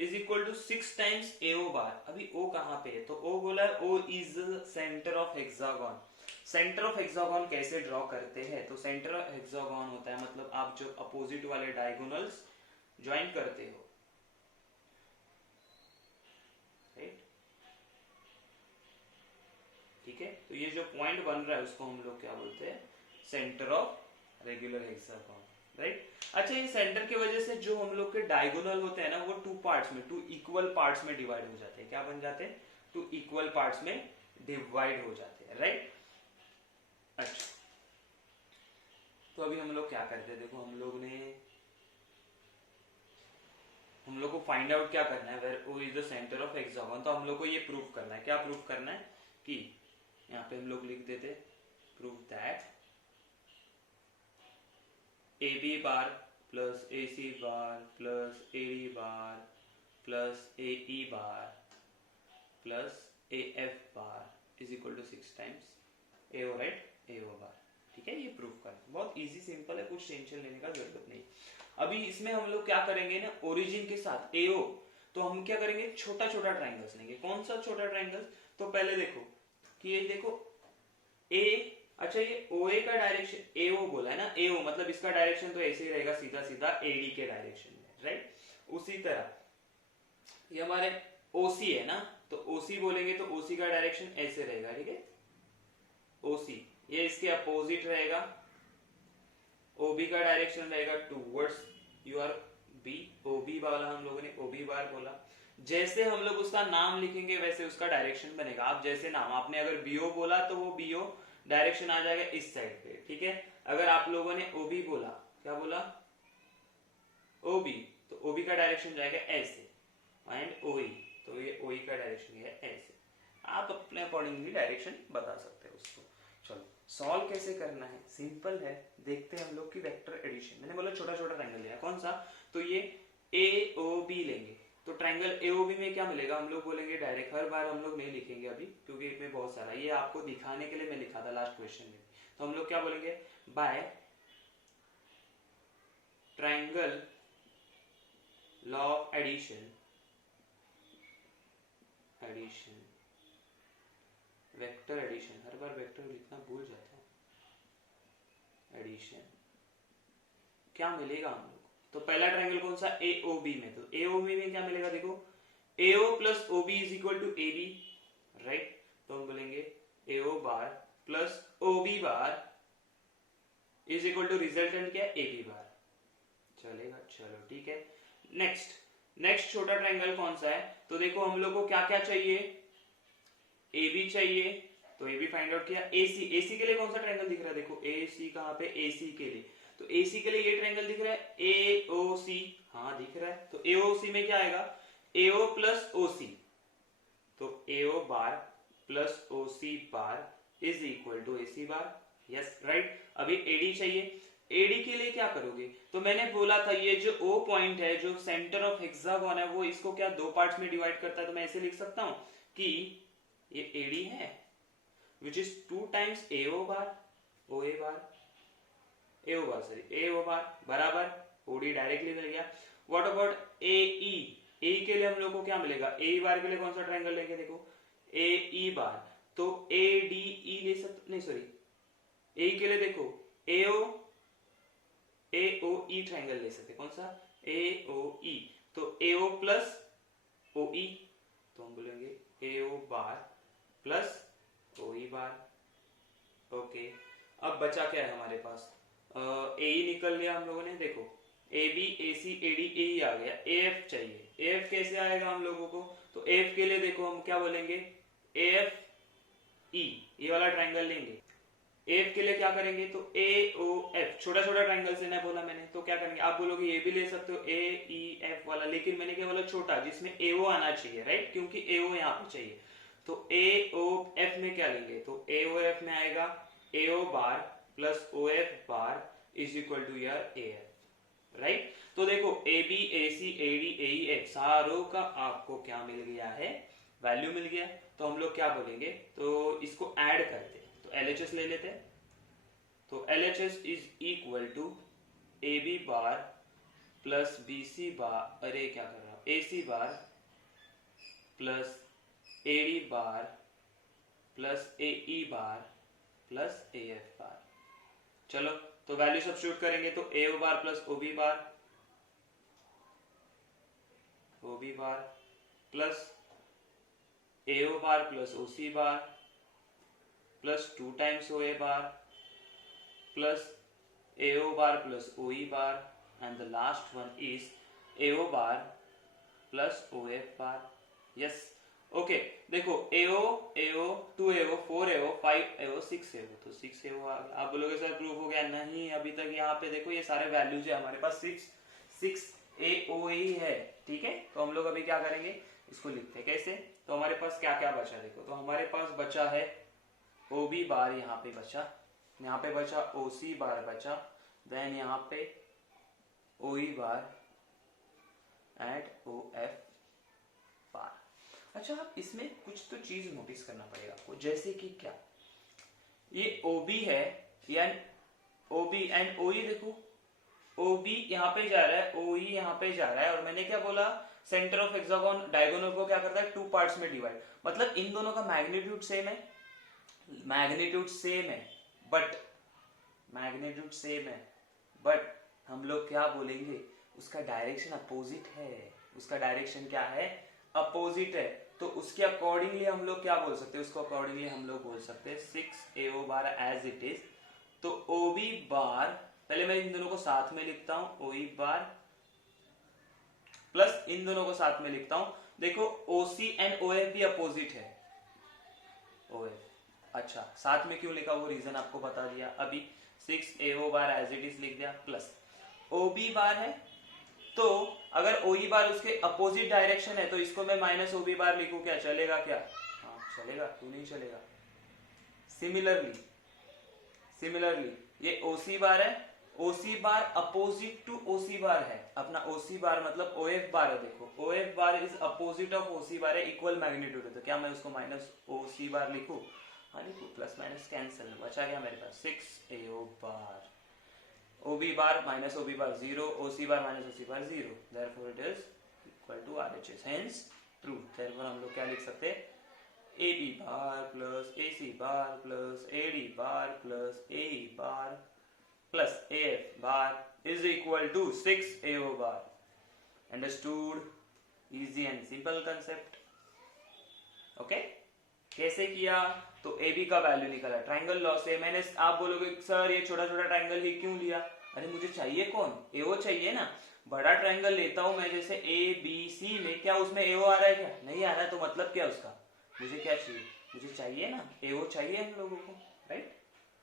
is equal to 6 times AO bar. अभी O कहाँ पे है, तो O बोला है O is centre of hexagon. Centre of hexagon कैसे ड्रॉ करते हैं, तो सेंटर ऑफ हेक्सागोन होता है मतलब आप जो अपोजिट वाले डायगोनल्स ज्वाइन करते हो, राइट, ठीक है। तो ये जो पॉइंट बन रहा है उसको हम लोग क्या बोलते हैं, centre of regular hexagon, right. अच्छा, ये सेंटर की वजह से जो हम लोग के डायगोनल होते हैं ना, वो टू पार्ट्स में, टू इक्वल पार्ट्स में डिवाइड हो जाते हैं। क्या बन जाते हैं, टू इक्वल पार्ट्स में डिवाइड हो जाते हैं, राइट। अच्छा, तो अभी हम लोग क्या करते हैं, देखो हम लोग को फाइंड आउट क्या करना है, where O is the centre of hexagon. तो हम लोग को ये प्रूव करना है, क्या प्रूव करना है कि यहाँ पे हम लोग लिख देते, prove that AB bar plus AC bar plus AD bar plus AE bar plus AF bar is equal to 6 times AO, right, AO bar. ठीक है, ये प्रूफ करना बहुत इजी सिंपल है, कुछ टेंशन लेने का जरूरत नहीं। अभी इसमें हम लोग क्या करेंगे ना, ओरिजिन के साथ एओ, तो हम क्या करेंगे, छोटा छोटा ट्राइंगल्स लेंगे। कौन सा छोटा ट्राइंगल, तो पहले देखो कि ये देखो ए, अच्छा ये ओए का डायरेक्शन, एओ बोला है ना, एओ मतलब इसका डायरेक्शन तो ऐसे ही रहेगा, सीधा सीधा एडी के डायरेक्शन में, राइट। उसी तरह ये हमारे ओसी है ना, तो ओसी बोलेंगे तो ओसी का डायरेक्शन ऐसे रहेगा, ठीक है, ओसी, ये इसके अपोजिट रहेगा। ओबी का डायरेक्शन रहेगा टूवर्ड्स योर बी, ओबी वाला हम लोगों ने ओबी बार बोला। जैसे हम लोग उसका नाम लिखेंगे वैसे उसका डायरेक्शन बनेगा। आप जैसे नाम, आपने अगर बीओ बोला तो वो बीओ डायरेक्शन आ जाएगा इस साइड पे, ठीक है। अगर आप लोगों ने ओबी बोला, क्या बोला, ओबी, तो ओबी का डायरेक्शन जाएगा ऐसे, एंड ओई, तो ये ओई का डायरेक्शन है ऐसे। आप अपने अकॉर्डिंगली डायरेक्शन बता सकते हो उसको। चलो सॉल्व कैसे करना है, सिंपल है, देखते हैं हम लोग की वेक्टर एडिशन। मैंने बोला छोटा छोटा ट्रायंगल लिया, कौन सा, तो ये ए ओ बी लेंगे, तो ट्रायंगल एओबी में क्या मिलेगा, हम लोग बोलेंगे डायरेक्ट, हर बार हम लोग नहीं लिखेंगे अभी क्योंकि इसमें बहुत सारा, ये आपको दिखाने के लिए मैं लिखा था लास्ट क्वेश्चन में। तो हम लोग क्या बोलेंगे, by triangle law of addition, addition, vector addition, हर बार वेक्टर लिखना भूल जाता हूं, एडिशन क्या मिलेगा हम लोग, तो पहला ट्रायंगल कौन सा, एओबी में, तो एओबी में क्या मिलेगा, देखो AO plus OB is equal to AB, right. तो हम बोलेंगे AO bar plus OB bar is equal to resultant क्या, एबी बार, चलेगा, चलो ठीक है। नेक्स्ट छोटा ट्रायंगल कौन सा है, तो देखो हम लोग को क्या क्या चाहिए, एबी चाहिए, तो एबी फाइंड आउट किया। एसी, एसी के लिए कौन सा ट्रायंगल दिख रहा है, देखो एसी कहां पे, एसी के लिए, तो एसी के लिए ये ट्रायंगल दिख रहा है एओसी, हाँ दिख रहा है, तो एओसी में क्या आएगा, एओ प्लस ओसी, तो AO bar plus OC bar is equal to AC bar, yes right. अभी एडी चाहिए, एडी के लिए क्या करोगे, तो मैंने बोला था ये जो ओ पॉइंट है, जो सेंटर ऑफ हेक्सागोन है, वो इसको क्या दो पार्ट्स में डिवाइड करता है, तो मैं ऐसे लिख सकता हूं कि ये एडी है विच इज 2 टाइम्स एओ बार, ओए बार, एओ बार सॉरी, एओ बार बराबर ओडी डायरेक्टली मिल गया। व्हाट अबाउट एई, ए के लिए हम लोग को क्या मिलेगा, ए बार के लिए कौन सा ट्रायंगल लेंगे, देखो ए बार, तो ए डी ई ले सकते, नहीं सॉरी, ए के लिए देखो एओ एओ ई ट्रायंगल ले सकते, कौन सा, एओ ई, तो एओ प्लस ओ ई, तो हम बोलेंगे एओ बार प्लस ओ ई बार, ओके। अब बचा क्या है हमारे पास, ए ई निकल लिया हम लोगों ने, देखो A B A C A D ए आ गया, ए एफ चाहिए, ए एफ कैसे आएगा हम लोगों को, तो ए एफ के लिए देखो हम क्या बोलेंगे, ए एफ ई, ये वाला ट्रायंगल लेंगे। ए एफ के लिए क्या करेंगे, तो ए ओ एफ, छोटा छोटा ट्रायंगल से ना बोला मैंने, तो क्या करेंगे, आप बोलोगे ये भी ले सकते हो ए ई एफ वाला, लेकिन मैंने क्या बोला, छोटा जिसमें ए ओ आना चाहिए, राइट, क्योंकि ए ओ यहाँ पे चाहिए। तो ए ओ एफ में क्या लेंगे, तो ए ओ एफ में आएगा A O bar plus O F bar is equal to यार ए एफ, राइट। तो देखो A B A C A D A E F सारों का आपको क्या मिल गया है, वैल्यू मिल गया। तो हम लोग क्या बोलेंगे, तो इसको ऐड करते हैं, तो LHS ले लेते हैं, तो LHS is equal to A B bar plus B C bar, अरे क्या कर रहा हूं, A C bar plus A D bar plus A E bar plus A F bar. चलो तो वैल्यू सब्स्टिट्यूट करेंगे, तो A O bar plus O B bar, O B bar plus A O bar plus O C bar plus 2 times O A bar plus A O bar plus O E bar, and the last one is A O bar plus O F bar, yes okay. देखो A O एओ 2 एओ 4 एओ 5 एओ 6 एओ, तो 6 एओ आ गया। आप बोलोगे sir proof हो गया, नहीं अभी तक यहाँ पे देखो ये सारे वैल्यूज है हमारे पास, 6 एओ ही है, ठीक है। तो हम लोग अभी क्या करेंगे, इसको लिखते हैं कैसे, तो हमारे पास क्या क्या बचा, देखो तो हमारे पास बचा है ओ बी बार, यहाँ पे बचा, यहाँ पे बचा ओ सी बार बचा, देन यहाँ पे ओ E bar and O F बार। अच्छा आप इसमें कुछ तो चीज नोटिस करना पड़ेगा आपको, जैसे कि क्या, ये OB है, यानी OB एंड OE देखो, OB यहाँ पे जा रहा है, OE यहाँ पे जा रहा है, और मैंने क्या बोला, सेंटर ऑफ हेक्सागोन डायगोनल को क्या करता है, 2 पार्ट्स में डिवाइड, मतलब इन दोनों का मैग्नीट्यूड सेम है, मैग्नीट्यूड सेम है, बट मैग्नीट्यूड सेम है, बट हम लोग क्या बोलेंगे, उसका डायरेक्शन अपोजिट है, उसका डायरेक्शन क्या है, अपोजिट है, तो उसके अकॉर्डिंगली हम लोग क्या बोल सकते हैं, उसको अकॉर्डिंगली हम लोग बोल सकते हैं 6AO bar as it is. तो OB बार, पहले मैं इन दोनों को साथ में लिखता हूं, OE बार प्लस इन दोनों को साथ में लिखता हूं, देखो OC एंड OF भी अपोजिट है, OF, अच्छा साथ में क्यों लिखा वो रीजन आपको बता दिया अभी, 6AO bar as it is लिख दिया, प्लस OB बार है, तो अगर OE बार उसके अपोजिट डायरेक्शन है तो इसको मैं माइनस OB बार लिखूं, क्या चलेगा क्या, हाँ चलेगा, क्यों नहीं चलेगा। सिमिलरली ये OC बार है, OC bar opposite to OC bar है, अपना OC बार मतलब OF बार है, देखो OF bar is opposite of OC bar है, इक्वल मैग्नीट्यूड है, तो क्या मैं उसको माइनस OC बार लिखूं, हाँ लिखूं, प्लस माइनस कैंसिल, बचा क्या मेरे पास 6AO bar, OB bar minus OB bar 0, OC bar minus OC bar 0, therefore it is equal to RHS, hence true, therefore हम लोग क्या लिख सकते हैं, AB bar plus AC bar plus AD bar plus AE bar plus AF bar is equal to 6AO bar. Understood, easy and simple concept, okay. कैसे किया, तो AB का वैल्यू निकाला, ट्रायंगल लॉ से, मैंने, आप बोलोगे सर ये छोटा छोटा ट्रायंगल ही क्यों लिया, अरे मुझे चाहिए कौन, AO चाहिए ना, बड़ा ट्रायंगल लेता हूं मैं, जैसे ABC में, क्या उसमें AO आ रहा है, क्या नहीं आ रहा है, तो मतलब क्या उसका, मुझे क्या चाहिए, मुझे चाहिए ना AO चाहिए हम लोगों को, right,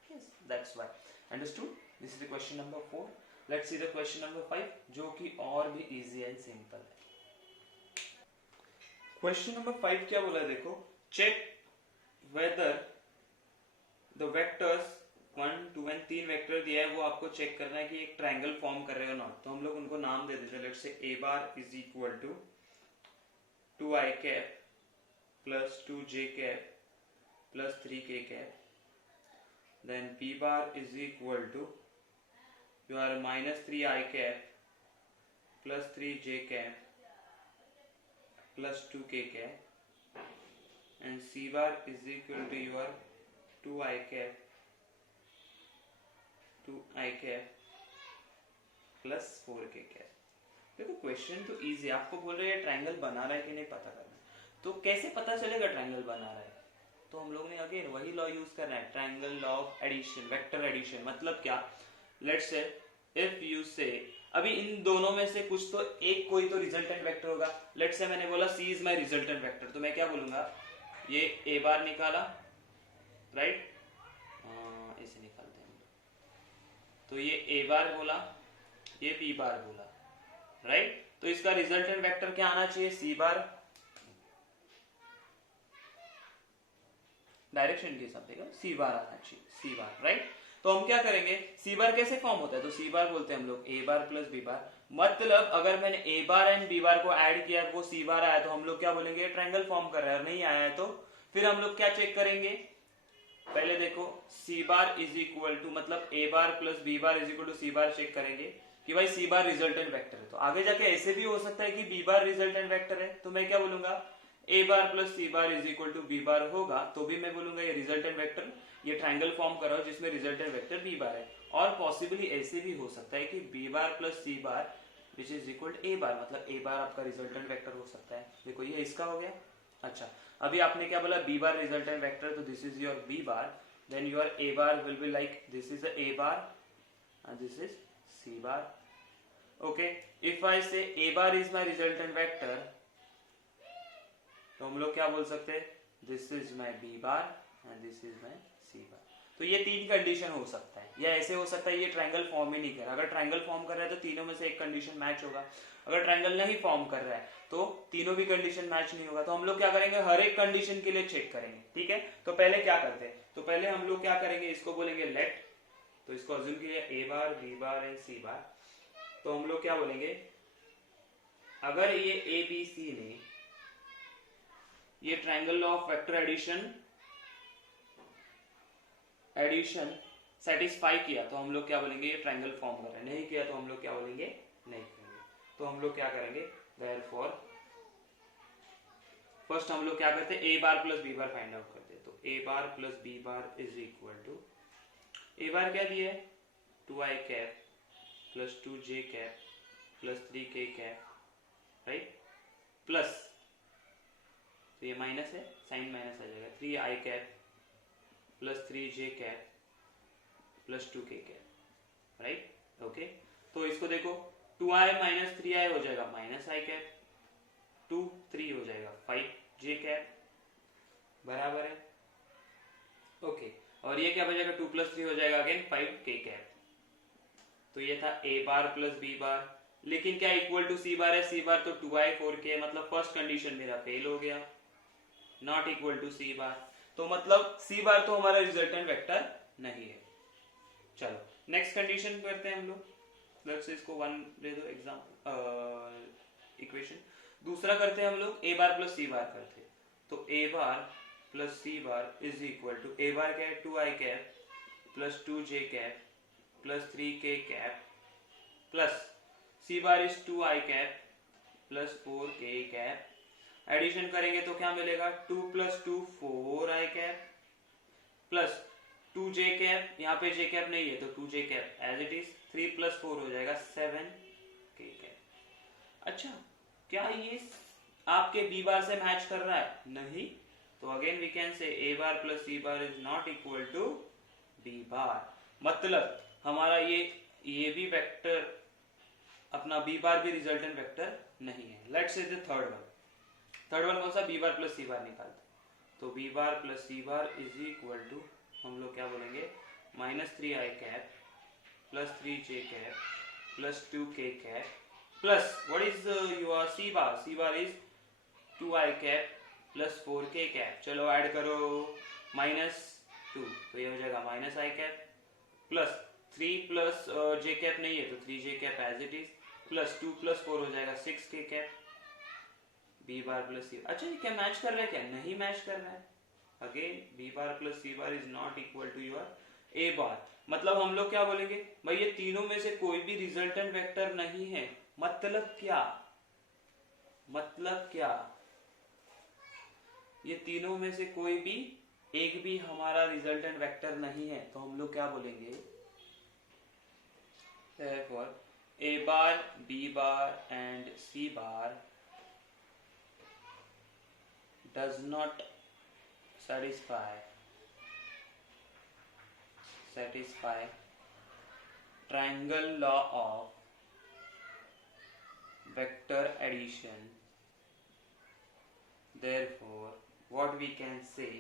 yes that's why. Understood, this is the question number 4। Let's see the question number 5, जो कि और भी इजी एंड सिंपल है। क्वेश्चन नंबर 5 क्या बोला है, देखो, check whether the vectors 1 2 and 3 vector दिया है, वो आपको चेक करना है कि एक ट्रायंगल फॉर्म कर रहे हो नॉट, तो हम लोग उनको नाम दे देते हैं, let's say A bar is equal to 2i cap plus 2j cap plus 3k cap, then P bar is equal to your minus 3i cap plus 3j cap plus 2k cap, and C bar is equal to your 2i cap plus 4k cap। देखो question तो easy, आपको बोल रहे हैं triangle बना रहा है कि नहीं पता करना, तो कैसे पता चलेगा ट्रायंगल बना रहा है, तो हम लोग ने अगेन वही लॉ यूज करना है, triangle law of addition, vector addition, मतलब क्या, लेट्स से इफ यू से, अभी इन दोनों में से कुछ तो एक, कोई तो रिजल्टेंट वेक्टर होगा, लेट्स से मैंने बोला C is my resultant vector, तो मैं क्या बोलूंगा, ये A बार निकाला, राइट, इसे निकालते हैं, तो ये A बार बोला, ये P बार बोला, राइट, तो इसका रिजल्टेंट वेक्टर क्या आना चाहिए, C बार, डायरेक्शन के हिसाब से C बार आना चाहिए, C बार, राइट। तो हम क्या करेंगे, C बार कैसे फॉर्म होता है, तो C बार बोलते हैं हम लोग A bar plus B bar, मतलब अगर मैंने A बार एंड B बार को ऐड किया, वो C बार आया, तो हम लोग क्या बोलेंगे, ट्रायंगल फॉर्म कर रहा है, और नहीं आया है तो फिर हम लोग क्या चेक करेंगे, पहले देखो C bar is equal to, मतलब A bar plus B bar is equal to C bar check करेंगे कि भाई C बार रिजल्टेंट वेक्टर है, तो आगे जाके ऐसे भी हो सकता है कि B बार रिजल्टेंट वेक्टर है, तो मैं क्या बोलूंगा, A bar plus C bar is equal to B bar होगा, तो भी मैं बोलूंगा ये रिजल्टेंट वेक्टर, ये ट्रायंगल फॉर्म कर रहा हूं जिसमें रिजल्टेंट वेक्टर B बार है, और पॉसिबली ऐसे भी हो सकता है कि B bar plus C bar which is equal to A bar, मतलब A बार आपका रिजल्टेंट वेक्टर हो सकता है, देखो ये इसका हो गया। अच्छा, अभी आपने क्या बोला, B बार रिजल्टेंट वेक्टर, तो this is your B bar, then your A bar will be like this is a A bar and this is C bar, okay। if I say A bar is my resultant vector, तो हम लोग क्या बोल सकते हैं, this is my B bar and this is my C bar, तो ये तीन कंडीशन हो सकता है, या ऐसे हो सकता है ये ट्रायंगल फॉर्म ही नहीं कर रहा, अगर ट्रायंगल फॉर्म कर रहा है तो तीनों में से एक कंडीशन मैच होगा, अगर ट्रायंगल नहीं फॉर्म कर रहा है तो तीनों भी कंडीशन मैच नहीं होगा, तो हम लोग क्या करेंगे, हर एक कंडीशन के लिए चेक करेंगे, ठीक है। तो पहले क्या करते हैं, तो पहले हम लोग क्या करेंगे, इसको बोलेंगे लेट, तो इसको अज्यूम कीजिए A bar B bar and C bar, तो हम लोग क्या बोलेंगे, अगर ये ABC ने ये triangle law of vector addition satisfy किया तो हम लोग क्या बोलेंगे, ये ट्रायंगल फॉर्म कर रहा है, नहीं किया तो हम लोग क्या बोलेंगे, नहीं करेंगे। तो हम लोग क्या करेंगे, देयरफॉर फर्स्ट हम लोग क्या करते हैं, A bar plus B bar find out करते हैं। तो A bar plus B bar is equal to, A bar क्या दिया है, 2i cap plus 2j cap plus 3k cap, right, plus, तो ये माइनस है, साइन माइनस आ जाएगा, 3i cap plus 3j cap plus 2k cap, right, okay. तो इसको देखो, 2i माइनस 3i हो जाएगा माइनस i कैप, 2 3 हो जाएगा 5j कैप, बराबर है, ओके। और ये क्या बचेगा, 2 प्लस 3 हो जाएगा अगेन 5k कैप। तो ये था a बार प्लस b बार, लेकिन क्या इक्वल टू c बार है, c बार तो 2i 4k, मतलब फर्स्ट कंडीशन मेरा फेल हो गया, not equal to c bar, तो मतलब c बार तो हमारा रिजल्टेंट वेक्टर नहीं है। चलो नेक्स्ट कंडीशन करते हैं हम लोग, लेट्स इसको 1 दे दो एग्जांपल इक्वेशन। दूसरा करते हैं हम लोग a bar plus c bar करते हैं। तो a bar plus c bar is equal to, a bar क्या है, 2i cap plus 2j cap plus 3k cap plus c bar is 2i cap plus 4k cap, addition करेंगे तो क्या मिलेगा, 2 plus 2 4i cap plus 2j cap, यहाँ पे j cap नहीं है तो 2j cap as it is, 3 plus 4 हो जाएगा 7k कैप। अच्छा, क्या ये आपके b बार से मैच कर रहा है, नहीं, तो again we can say a bar plus c bar is not equal to b bar, मतलब हमारा ये भी वेक्टर, अपना b बार भी रिजल्टेंट वेक्टर नहीं है। लेट्स से द थर्ड वन कौन सा, b bar plus c bar निकालते, तो b bar plus c bar is equal to, हम लोग क्या बोलेंगे, minus 3i cap plus 3j cap plus 2k cap plus what is your c bar is 2i cap plus 4k cap. चलो add करो, minus 2 तो ये हो जाएगा minus i cap plus 3 plus j cap नहीं है तो 3j cap as it is, plus 2 plus 4 हो जाएगा 6k cap, b bar plus c। अच्छा, ये क्या मैच कर रहा है, क्या नहीं मैच कर रहा है, again b bar plus c bar is not equal to your a bar, मतलब हम लोग क्या बोलेंगे भाई, ये तीनों में से कोई भी रिजल्टेंट वेक्टर नहीं है, मतलब क्या, मतलब क्या, ये तीनों में से कोई भी एक भी हमारा रिजल्टेंट वेक्टर नहीं है, तो हम लोग क्या बोलेंगे, therefore a bar b bar and c bar does not satisfy triangle law of vector addition. Therefore what we can say,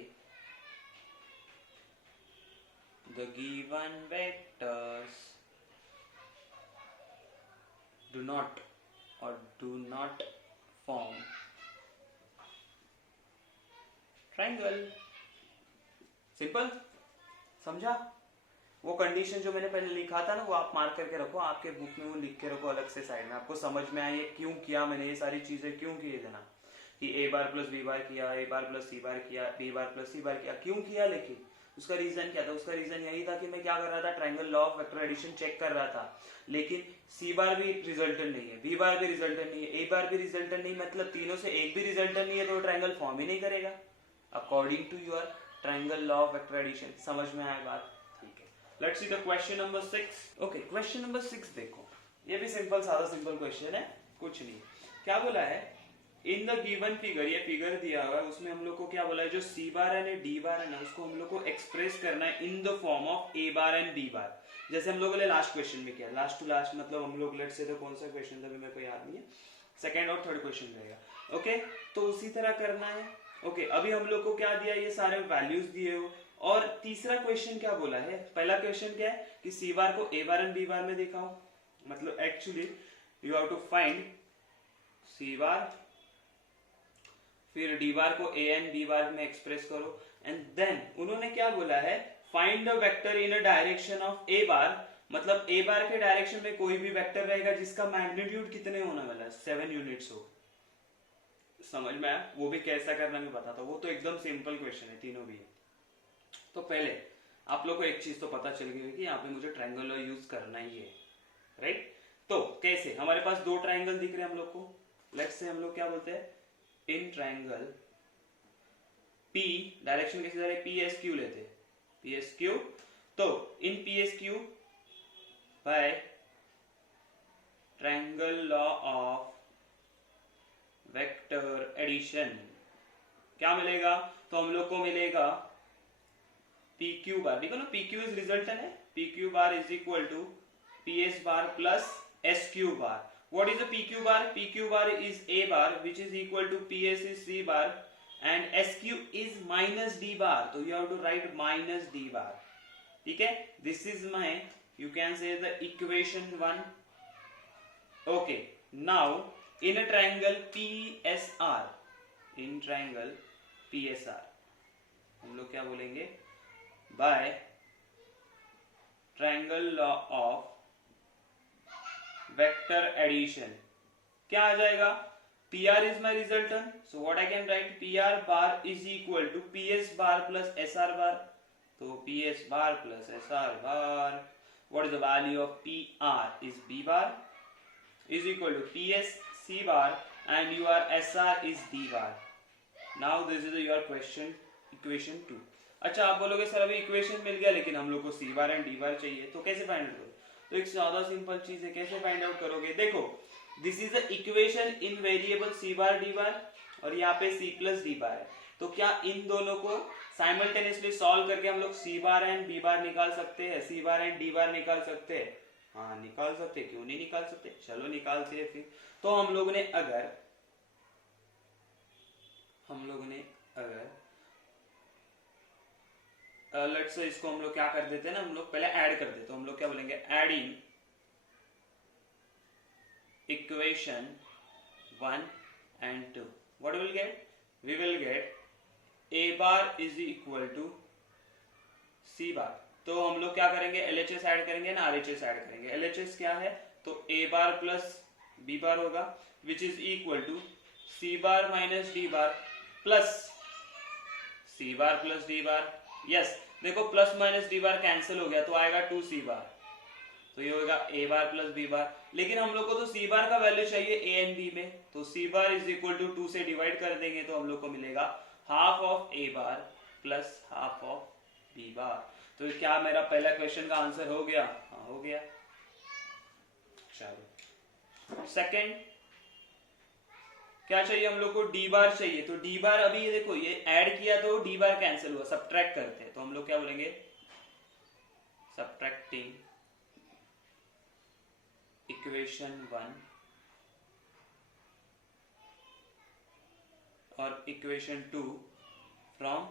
the given vectors do not form triangle। Simple, समझा? वो condition जो मैंने पहले लिखा था ना, वो आप मार्क करके रखो, आपके बुक में वो लिख के रखो अलग से साइड में, आपको समझ में आए क्यों किया मैंने ये सारी चीजें, क्यों किए देना कि a बार प्लस b बार किया, a बार प्लस c बार किया, b बार प्लस c बार किया, क्यों किया, लेकिन उसका रीजन क्या था, उसका रीजन यही था कि मैं क्या कर रहा था, triangle law of vector addition check कर रहा था, लेकिन c बार भी रिजल्टेंट नहीं है, b बार भी रिजल्टेंट नहीं है, a बार भी रिजल्टेंट नहीं, मतलब तीनों से एक भी रिजल्टेंट नहीं है, तो ट्रायंगल फॉर्म ही नहीं करेगा according to your triangle law of vector addition. समझ में आया बात? ठीक है, let's see the question number 6। Okay, question number 6 देखो, ये भी सिंपल, सादा सिंपल क्वेश्चन है, कुछ नहीं। क्या बोला है, इन द गिवन फिगर, ये फिगर दिया हुआ है, उसमें हम लोग को क्या बोला है, जो सी बार है डी बार है ना, उसको हम लोग को एक्सप्रेस करना है in the form of A bar and B bar, जैसे हम लोगों ने लास्ट क्वेश्चन में किया, लास्ट टू लास्ट, मतलब हम लोग लेट्स से तो कौन सा क्वेश्चन था अभी मेरे को याद नहीं है, सेकंड और थर्ड क्वेश्चन रहेगा। ओके, तो उसी तरह करना है। ओके, अभी हम लोग को क्या दिया, ये सारे वैल्यूज दिए हो, और तीसरा क्वेश्चन क्या बोला है, पहला क्वेश्चन क्या है कि सी बार को ए बार एंड बी बार में दिखाओ, मतलब actually you have to find C bar, फिर डी बार को ए एंड बी बार में एक्सप्रेस करो, एंड देन उन्होंने क्या बोला है, find the vector in a direction of A bar, मतलब ए बार के डायरेक्शन में कोई भी वेक्टर रहेगा जिसका मैग्नीट्यूड कितने होने वाला है, 7 यूनिट्स हो। समझ में आया? वो भी कैसा करना मैं बताता हूँ, वो तो एकदम सिंपल क्वेश्चन है, तीनों भी है। तो पहले आप लोग को एक चीज तो पता चल गई कि यहाँ पे मुझे ट्रायंगल लॉ यूज करना ही है, राइट। तो कैसे, हमारे पास दो ट्रायंगल दिख रहे हैं हम लोग को, लेट्स से हम लोग क्या बोलते हैं, इन ट्रायंगल P डायरेक्शन कैसे जा रहे हैं, PSQ लेते हैं, PSQ। तो in PSQ by triangle law of vector addition क्या मिलेगा, तो हम लोग को मिलेगा PQ बार, देखो ना PQ इज रिजल्टेंट है, PQ bar is equal to PS bar plus SQ bar. What is the PQ bar? PQ bar is A bar which is equal to PS is C bar and SQ is minus D bar. So you have to write minus D bar. ठीक है, this is my, you can say the equation 1. Okay, now in a triangle PSR, in triangle PSR हम लोग क्या बोलेंगे, by triangle law of vector addition क्या आ जाएगा, PR is my resultant, so what I can write, PR bar is equal to PS bar plus SR bar, तो PS bar plus SR bar, what is the value of PR is B bar is equal to PS C bar and your SR is D bar. Now this is your question, equation 2। अच्छा आप बोलोगे sir अभी equation मिल गया लेकिन हम लोग को C bar and D bar चाहिए, तो कैसे फाइंड आउट करोगे, तो एक ज्यादा सिंपल चीज है, कैसे फाइंड आउट करोगे, देखो this is the equation in variable C bar D बार और यहाँ पे C प्लस D बार है, तो क्या इन दोनों को साइमल्टेनियसली सॉल्व करके हम लोग C बार एंड B बार निकाल सकते हैं, C बार एंड D बार निकाल सकते हैं, हाँ निकाल सकते, क्यों नहीं निकाल सकते, चलो निकालते हैं फिर। तो हम लोगों ने अगर लेट्स से इसको हम लोग क्या कर देते हैं ना, हम लोग पहले ऐड कर देते, तो हम लोग क्या बोलेंगे, adding equation 1 and 2, what we will get, we will get A bar is equal to C bar। तो हम लोग क्या करेंगे, LHS ऐड करेंगे ना, RHS ऐड करेंगे। LHS क्या है, तो A bar plus B bar होगा which is equal to C bar minus D bar plus C bar plus D bar। Yes देखो प्लस माइनस D बार कैंसिल हो गया तो आएगा 2C बार, तो ये होगा A बार प्लस B बार, लेकिन हम लोग को तो C बार का वैल्यू चाहिए A एंड B में, तो C bar is equal to 2 से डिवाइड कर देंगे तो हम लोग को मिलेगा half of A bar plus half of B bar. तो क्या मेरा पहला क्वेश्चन का आंसर हो गया, हाँ हो गया। चलो सेकंड क्या चाहिए हम लोग को, D बार चाहिए, तो D बार अभी ये देखो ये ऐड किया तो D बार कैंसिल हुआ, सब्ट्रैक्ट करते हैं, तो हम लोग क्या बोलेंगे, सब्ट्रैक्टिंग इक्वेशन 1 और इक्वेशन 2 फ्रॉम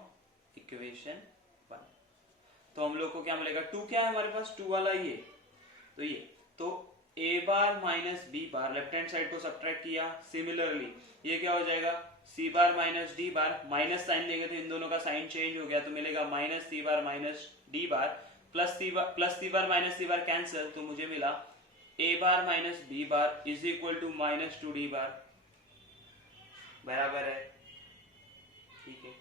इक्वेशन 1, तो हम लोग को क्या मिलेगा, 2 क्या है हमारे पास, 2 वाला ये, तो ये तो A bar minus B bar, left hand side को सब्ट्रैक्ट किया, सिमिलरली ये क्या हो जाएगा, C बार माइनस D बार, माइनस साइन देंगे तो इन दोनों का साइन चेंज हो गया, तो मिलेगा minus C bar minus D bar plus C bar minus C bar cancel, तो मुझे मिला A bar minus B bar is equal to minus 2D bar, बराबर है, ठीक है।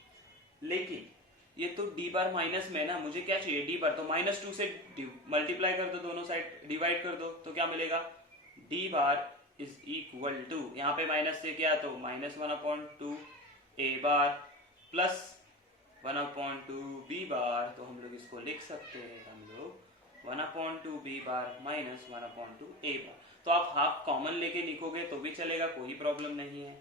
लेकिन ये तो D बार माइनस में ना, मुझे क्या चाहिए D बार, तो माइनस 2 से मल्टीप्लाई कर दो, दोनों साइड डिवाइड कर दो, तो क्या मिलेगा, D bar is equal to, यहाँ पे माइनस से क्या, तो minus 1/2 A bar plus 1/2 B bar, तो हम लोग इसको लिख सकते हैं, हम लोग 1/2 B bar minus 1/2 A bar, तो आप हाफ कॉमन लेके लिखोगे तो भी चलेगा, कोई प्रॉब्लम नहीं है,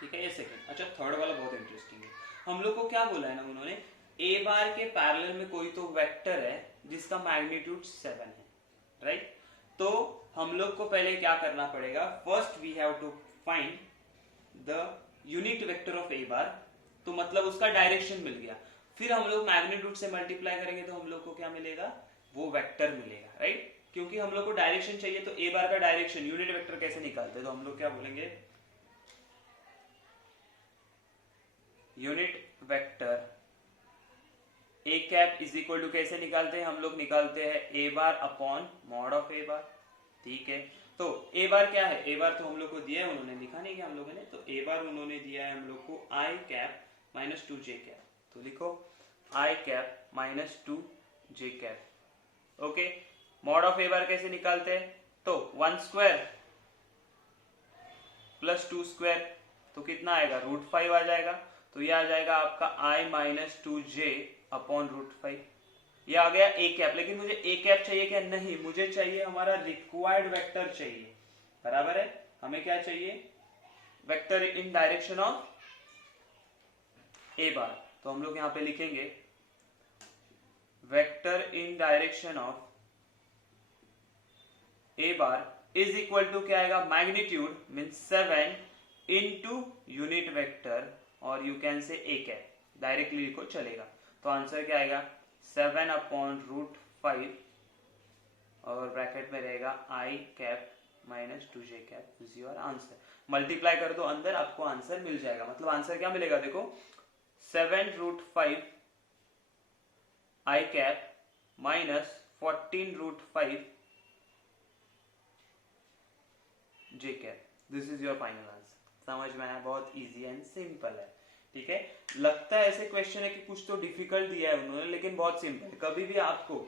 ठीक है। ये सेकंड। अच्छा थर्ड वाला बहुत इंटरेस्टिंग है, हम लोग को क्या बोला है ना उन्होंने, A बार के पैरेलल में कोई तो वेक्टर है जिसका मैग्नीट्यूड 7 है, राइट। तो हम लोग को पहले क्या करना पड़ेगा, first we have to find the unit vector of A bar, तो मतलब उसका डायरेक्शन मिल गया, फिर हम लोग मैग्नीट्यूड से मल्टीप्लाई करेंगे तो हम लोग को क्या मिलेगा, वो वेक्टर मिलेगा, राइट। क्योंकि हम लोग को डायरेक्शन चाहिए तो A बार का डायरेक्शन यूनिट वेक्टर कैसे निकालते हैं, तो हम लोग क्या बोलेंगे, unit vector A cap is equal to कैसे निकालते हैं, हम लोग निकालते हैं A bar upon mod of A bar, ठीक है। तो A बार क्या है, A बार तो हम लोग को दिया है, उन्होंने लिखा नहीं क्या हम लोगों ने, तो A बार उन्होंने दिया है हम लोग को I cap minus 2J cap, तो लिखो I cap minus 2 J cap. Okay, mod of A bar कैसे निकालते हैं? तो 1 स्क्वायर प्लस 2 स्क्वायर, तो कितना आएगा? √5 आ जाएगा। तो ये आ जाएगा आपका आई माइनस 2 जे अपॉन √5। ये आ गया ए कैप। लेकिन मुझे ए कैप चाहिए क्या? नहीं, मुझे चाहिए हमारा रिक्वायर्ड वेक्टर चाहिए। बराबर है, हमें क्या चाहिए? Vector in direction of A bar. तो हम लोग यहां पे लिखेंगे vector in direction of A bar is equal to क्या आएगा? Magnitude mean 7 into unit vector, और you can say A cap. Directly लिखो चलेगा। तो आंसर क्या आएगा? 7 अपॉन √5 और ब्रैकेट में रहेगा I cap minus 2 J cap is your answer. Multiply कर दो अंदर, आपको आंसर मिल जाएगा। मतलब आंसर क्या मिलेगा? देखो 7 √5 I cap minus 14 √5 J cap. This is your final answer. समझ में आया? बहुत इजी एंड सिंपल है। ठीक है, लगता है ऐसे क्वेश्चन है कि कुछ तो डिफिकल्ट दिया है उन्होंने, लेकिन बहुत सिंपल है। कभी भी आपको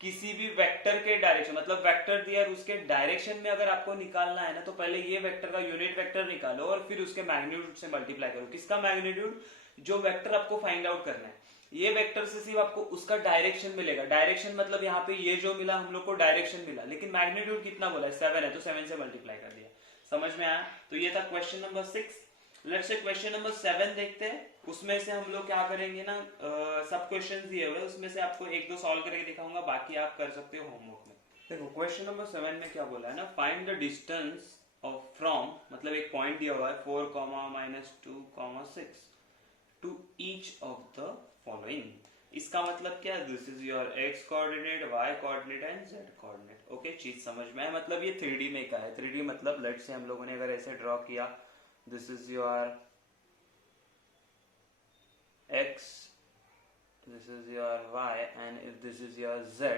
किसी भी वेक्टर के डायरेक्शन, मतलब वेक्टर दिया है उसके डायरेक्शन में अगर आपको निकालना है ना, तो पहले ये वेक्टर का यूनिट वेक्टर निकालो और फिर उसके मैग्नीट्यूड से मल्टीप्लाई करो। किसका मैग्नीट्यूड? जो वेक्टर आपको फाइंड आउट करना है। ये वेक्टर से सिर्फ आपको उसका डायरेक्शन मिलेगा। डायरेक्शन मतलब यहाँ पे ये जो मिला हम लोग को डायरेक्शन मिला, लेकिन मैग्नीट्यूड कितना बोला है? 7 है, तो 7 से मल्टीप्लाई कर दिया। समझ में आया? तो ये था question number 6। Let's say question number 7 देखते हैं। उसमें से हम लोग क्या करेंगे ना, सब क्वेश्चन दिए हुए, उसमें से आपको 1-2 सॉल्व करके दिखाऊंगा, बाकी आप कर सकते हो होमवर्क में। देखो क्वेश्चन नंबर 7 में क्या बोला है ना, find the distance of from, मतलब एक पॉइंट दिया हुआ है 4, -2, 6 to each of the following. इसका मतलब क्या है? This is your X coordinate, Y coordinate and Z coordinate. Okay, चीज समझ में है? मतलब ये 3D में का है। 3D मतलब लेट से हम लोगों ने अगर ऐसे ड्रॉ किया, this is your x, this is your y and if this is your z,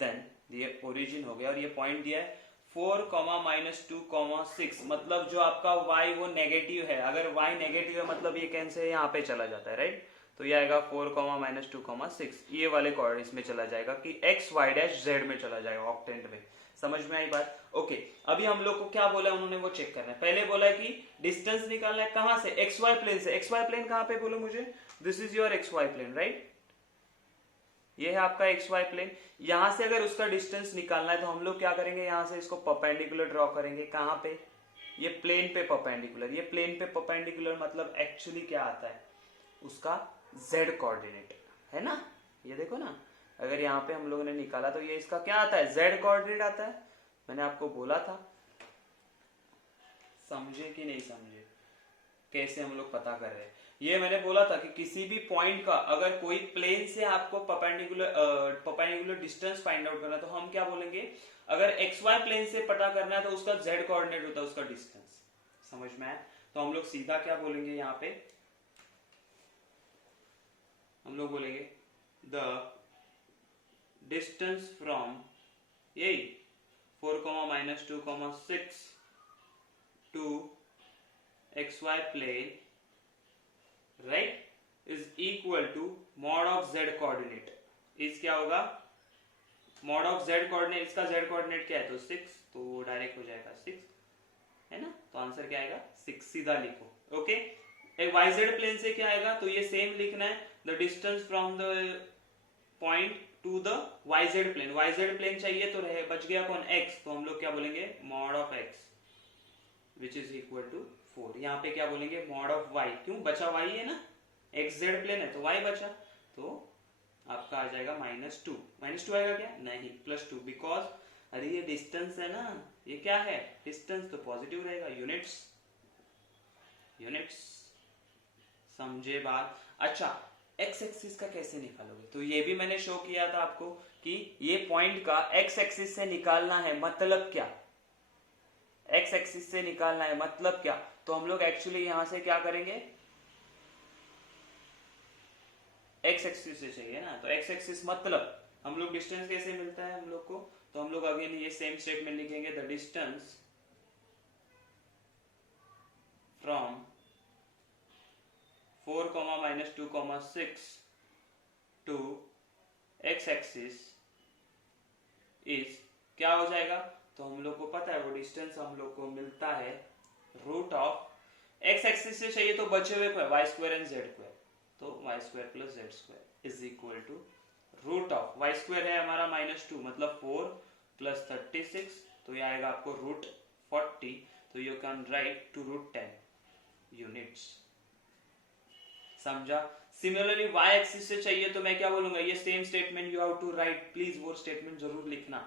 then ये ओरिजिन हो गया। और ये पॉइंट दिया है 4, -2, 6, मतलब जो आपका y वो नेगेटिव है। अगर y नेगेटिव है मतलब ये कैसे यहाँ पे चला जाता है, राइट? तो ये आएगा 4, -2, 6, ये वाले कोऑर्डिनेट्स में चला जाएगा कि x, y डैश z में चला जाएगा, ऑक्टेंट में। समझ में आई बात? ओके, अभी हम लोग को क्या बोला है उन्होंने, वो चेक करना है। पहले बोला है कि डिस्टेंस निकालना है कहां से? एक्स वाई प्लेन से। एक्स वाई प्लेन कहां पे बोलो मुझे? This is your X Y plane, right? ये है आपका एक्स वाई प्लेन। यहां से अगर उसका डिस्टेंस निकालना है तो हम लोग क्या करेंगे? यहां से इसको परपेंडिकुलर ड्रॉ करेंगे। कहां पे? ये प्लेन पे परपेंडिकुलर। ये प्लेन पे परपेंडिकुलर मतलब एक्चुअली क्या आता है? उसका जेड कोऑर्डिनेट है ना। ये देखो ना, अगर यहाँ पे हम लोगों ने निकाला तो ये इसका क्या आता है? जेड कोऑर्डिनेट आता है। मैंने आपको बोला था। समझे कि नहीं समझे कैसे हम लोग पता कर रहे हैं? ये मैंने बोला था कि किसी भी पॉइंट का अगर कोई प्लेन से आपको परपेंडिकुलर डिस्टेंस फाइंड आउट करना है तो हम क्या बोलेंगे? अगर एक्स वाई प्लेन से पता करना है तो उसका जेड कोऑर्डिनेट होता है उसका डिस्टेंस। समझ में आया? तो हम लोग सीधा क्या बोलेंगे यहाँ पे? हम लोग बोलेंगे द डिस्टेंस फ्रॉम यही 4, -2, 6 to xy plane, right, is equal to mod of z coordinate। इस क्या होगा? mod of z coordinate, इसका z coordinate क्या है? तो 6, तो डायरेक्ट हो जाएगा 6, है ना? तो आंसर क्या आएगा? 6। सीधा लिखो। ओके, एक yz प्लेन से क्या आएगा? तो ये सेम लिखना है, the distance from the point to the yz plane. yz plane चाहिए तो रहे, बच गया कौन? x। तो हम लोग क्या बोलेंगे? mod of x which is equal to 4। यहाँ पे क्या बोलेंगे? Mod of y। क्यों बचा? y है ना, एक्स जेड प्लेन है तो y बचा, तो आपका आ जाएगा -2। -2 आएगा क्या? नहीं, +2, बिकॉज अरे ये डिस्टेंस है ना, ये क्या है? डिस्टेंस, तो पॉजिटिव रहेगा। यूनिट्स, यूनिट्स, समझे बात? अच्छा, एक्स एक्सिस का कैसे निकालोगे? तो ये भी मैंने शो किया था आपको कि ये पॉइंट का एक्स एक्सिस से निकालना है। मतलब क्या? एक्स एक्सिस से निकालना है मतलब क्या? तो हम लोग एक्चुअली यहां से क्या करेंगे? एक्स एक्सिस से चाहिए ना, तो एक्स एक्सिस मतलब हम लोग डिस्टेंस कैसे मिलता है हम लोग को? तो हम लोग अगेन ये सेम स्टेटमेंट लिखेंगे, the distance from 4, -2, 6 to X axis is क्या हो जाएगा, तो हम लोग को पता है वो डिस्टेंस हम लोग को मिलता है रूट ऑफ एक्स एक्सिस से चाहिए तो बचे हुए को Y square and Z square, तो Y square plus Z square is equal to root of Y square है हमारा -2 मतलब 4 प्लस 36, तो ये आएगा आपको रूट 40, तो you can write to root 10 units. समझा? सिमिलरली y एक्सिस से चाहिए तो मैं क्या बोलूंगा, ये same statement you have to write, please वो स्टेटमेंट जरूर लिखना।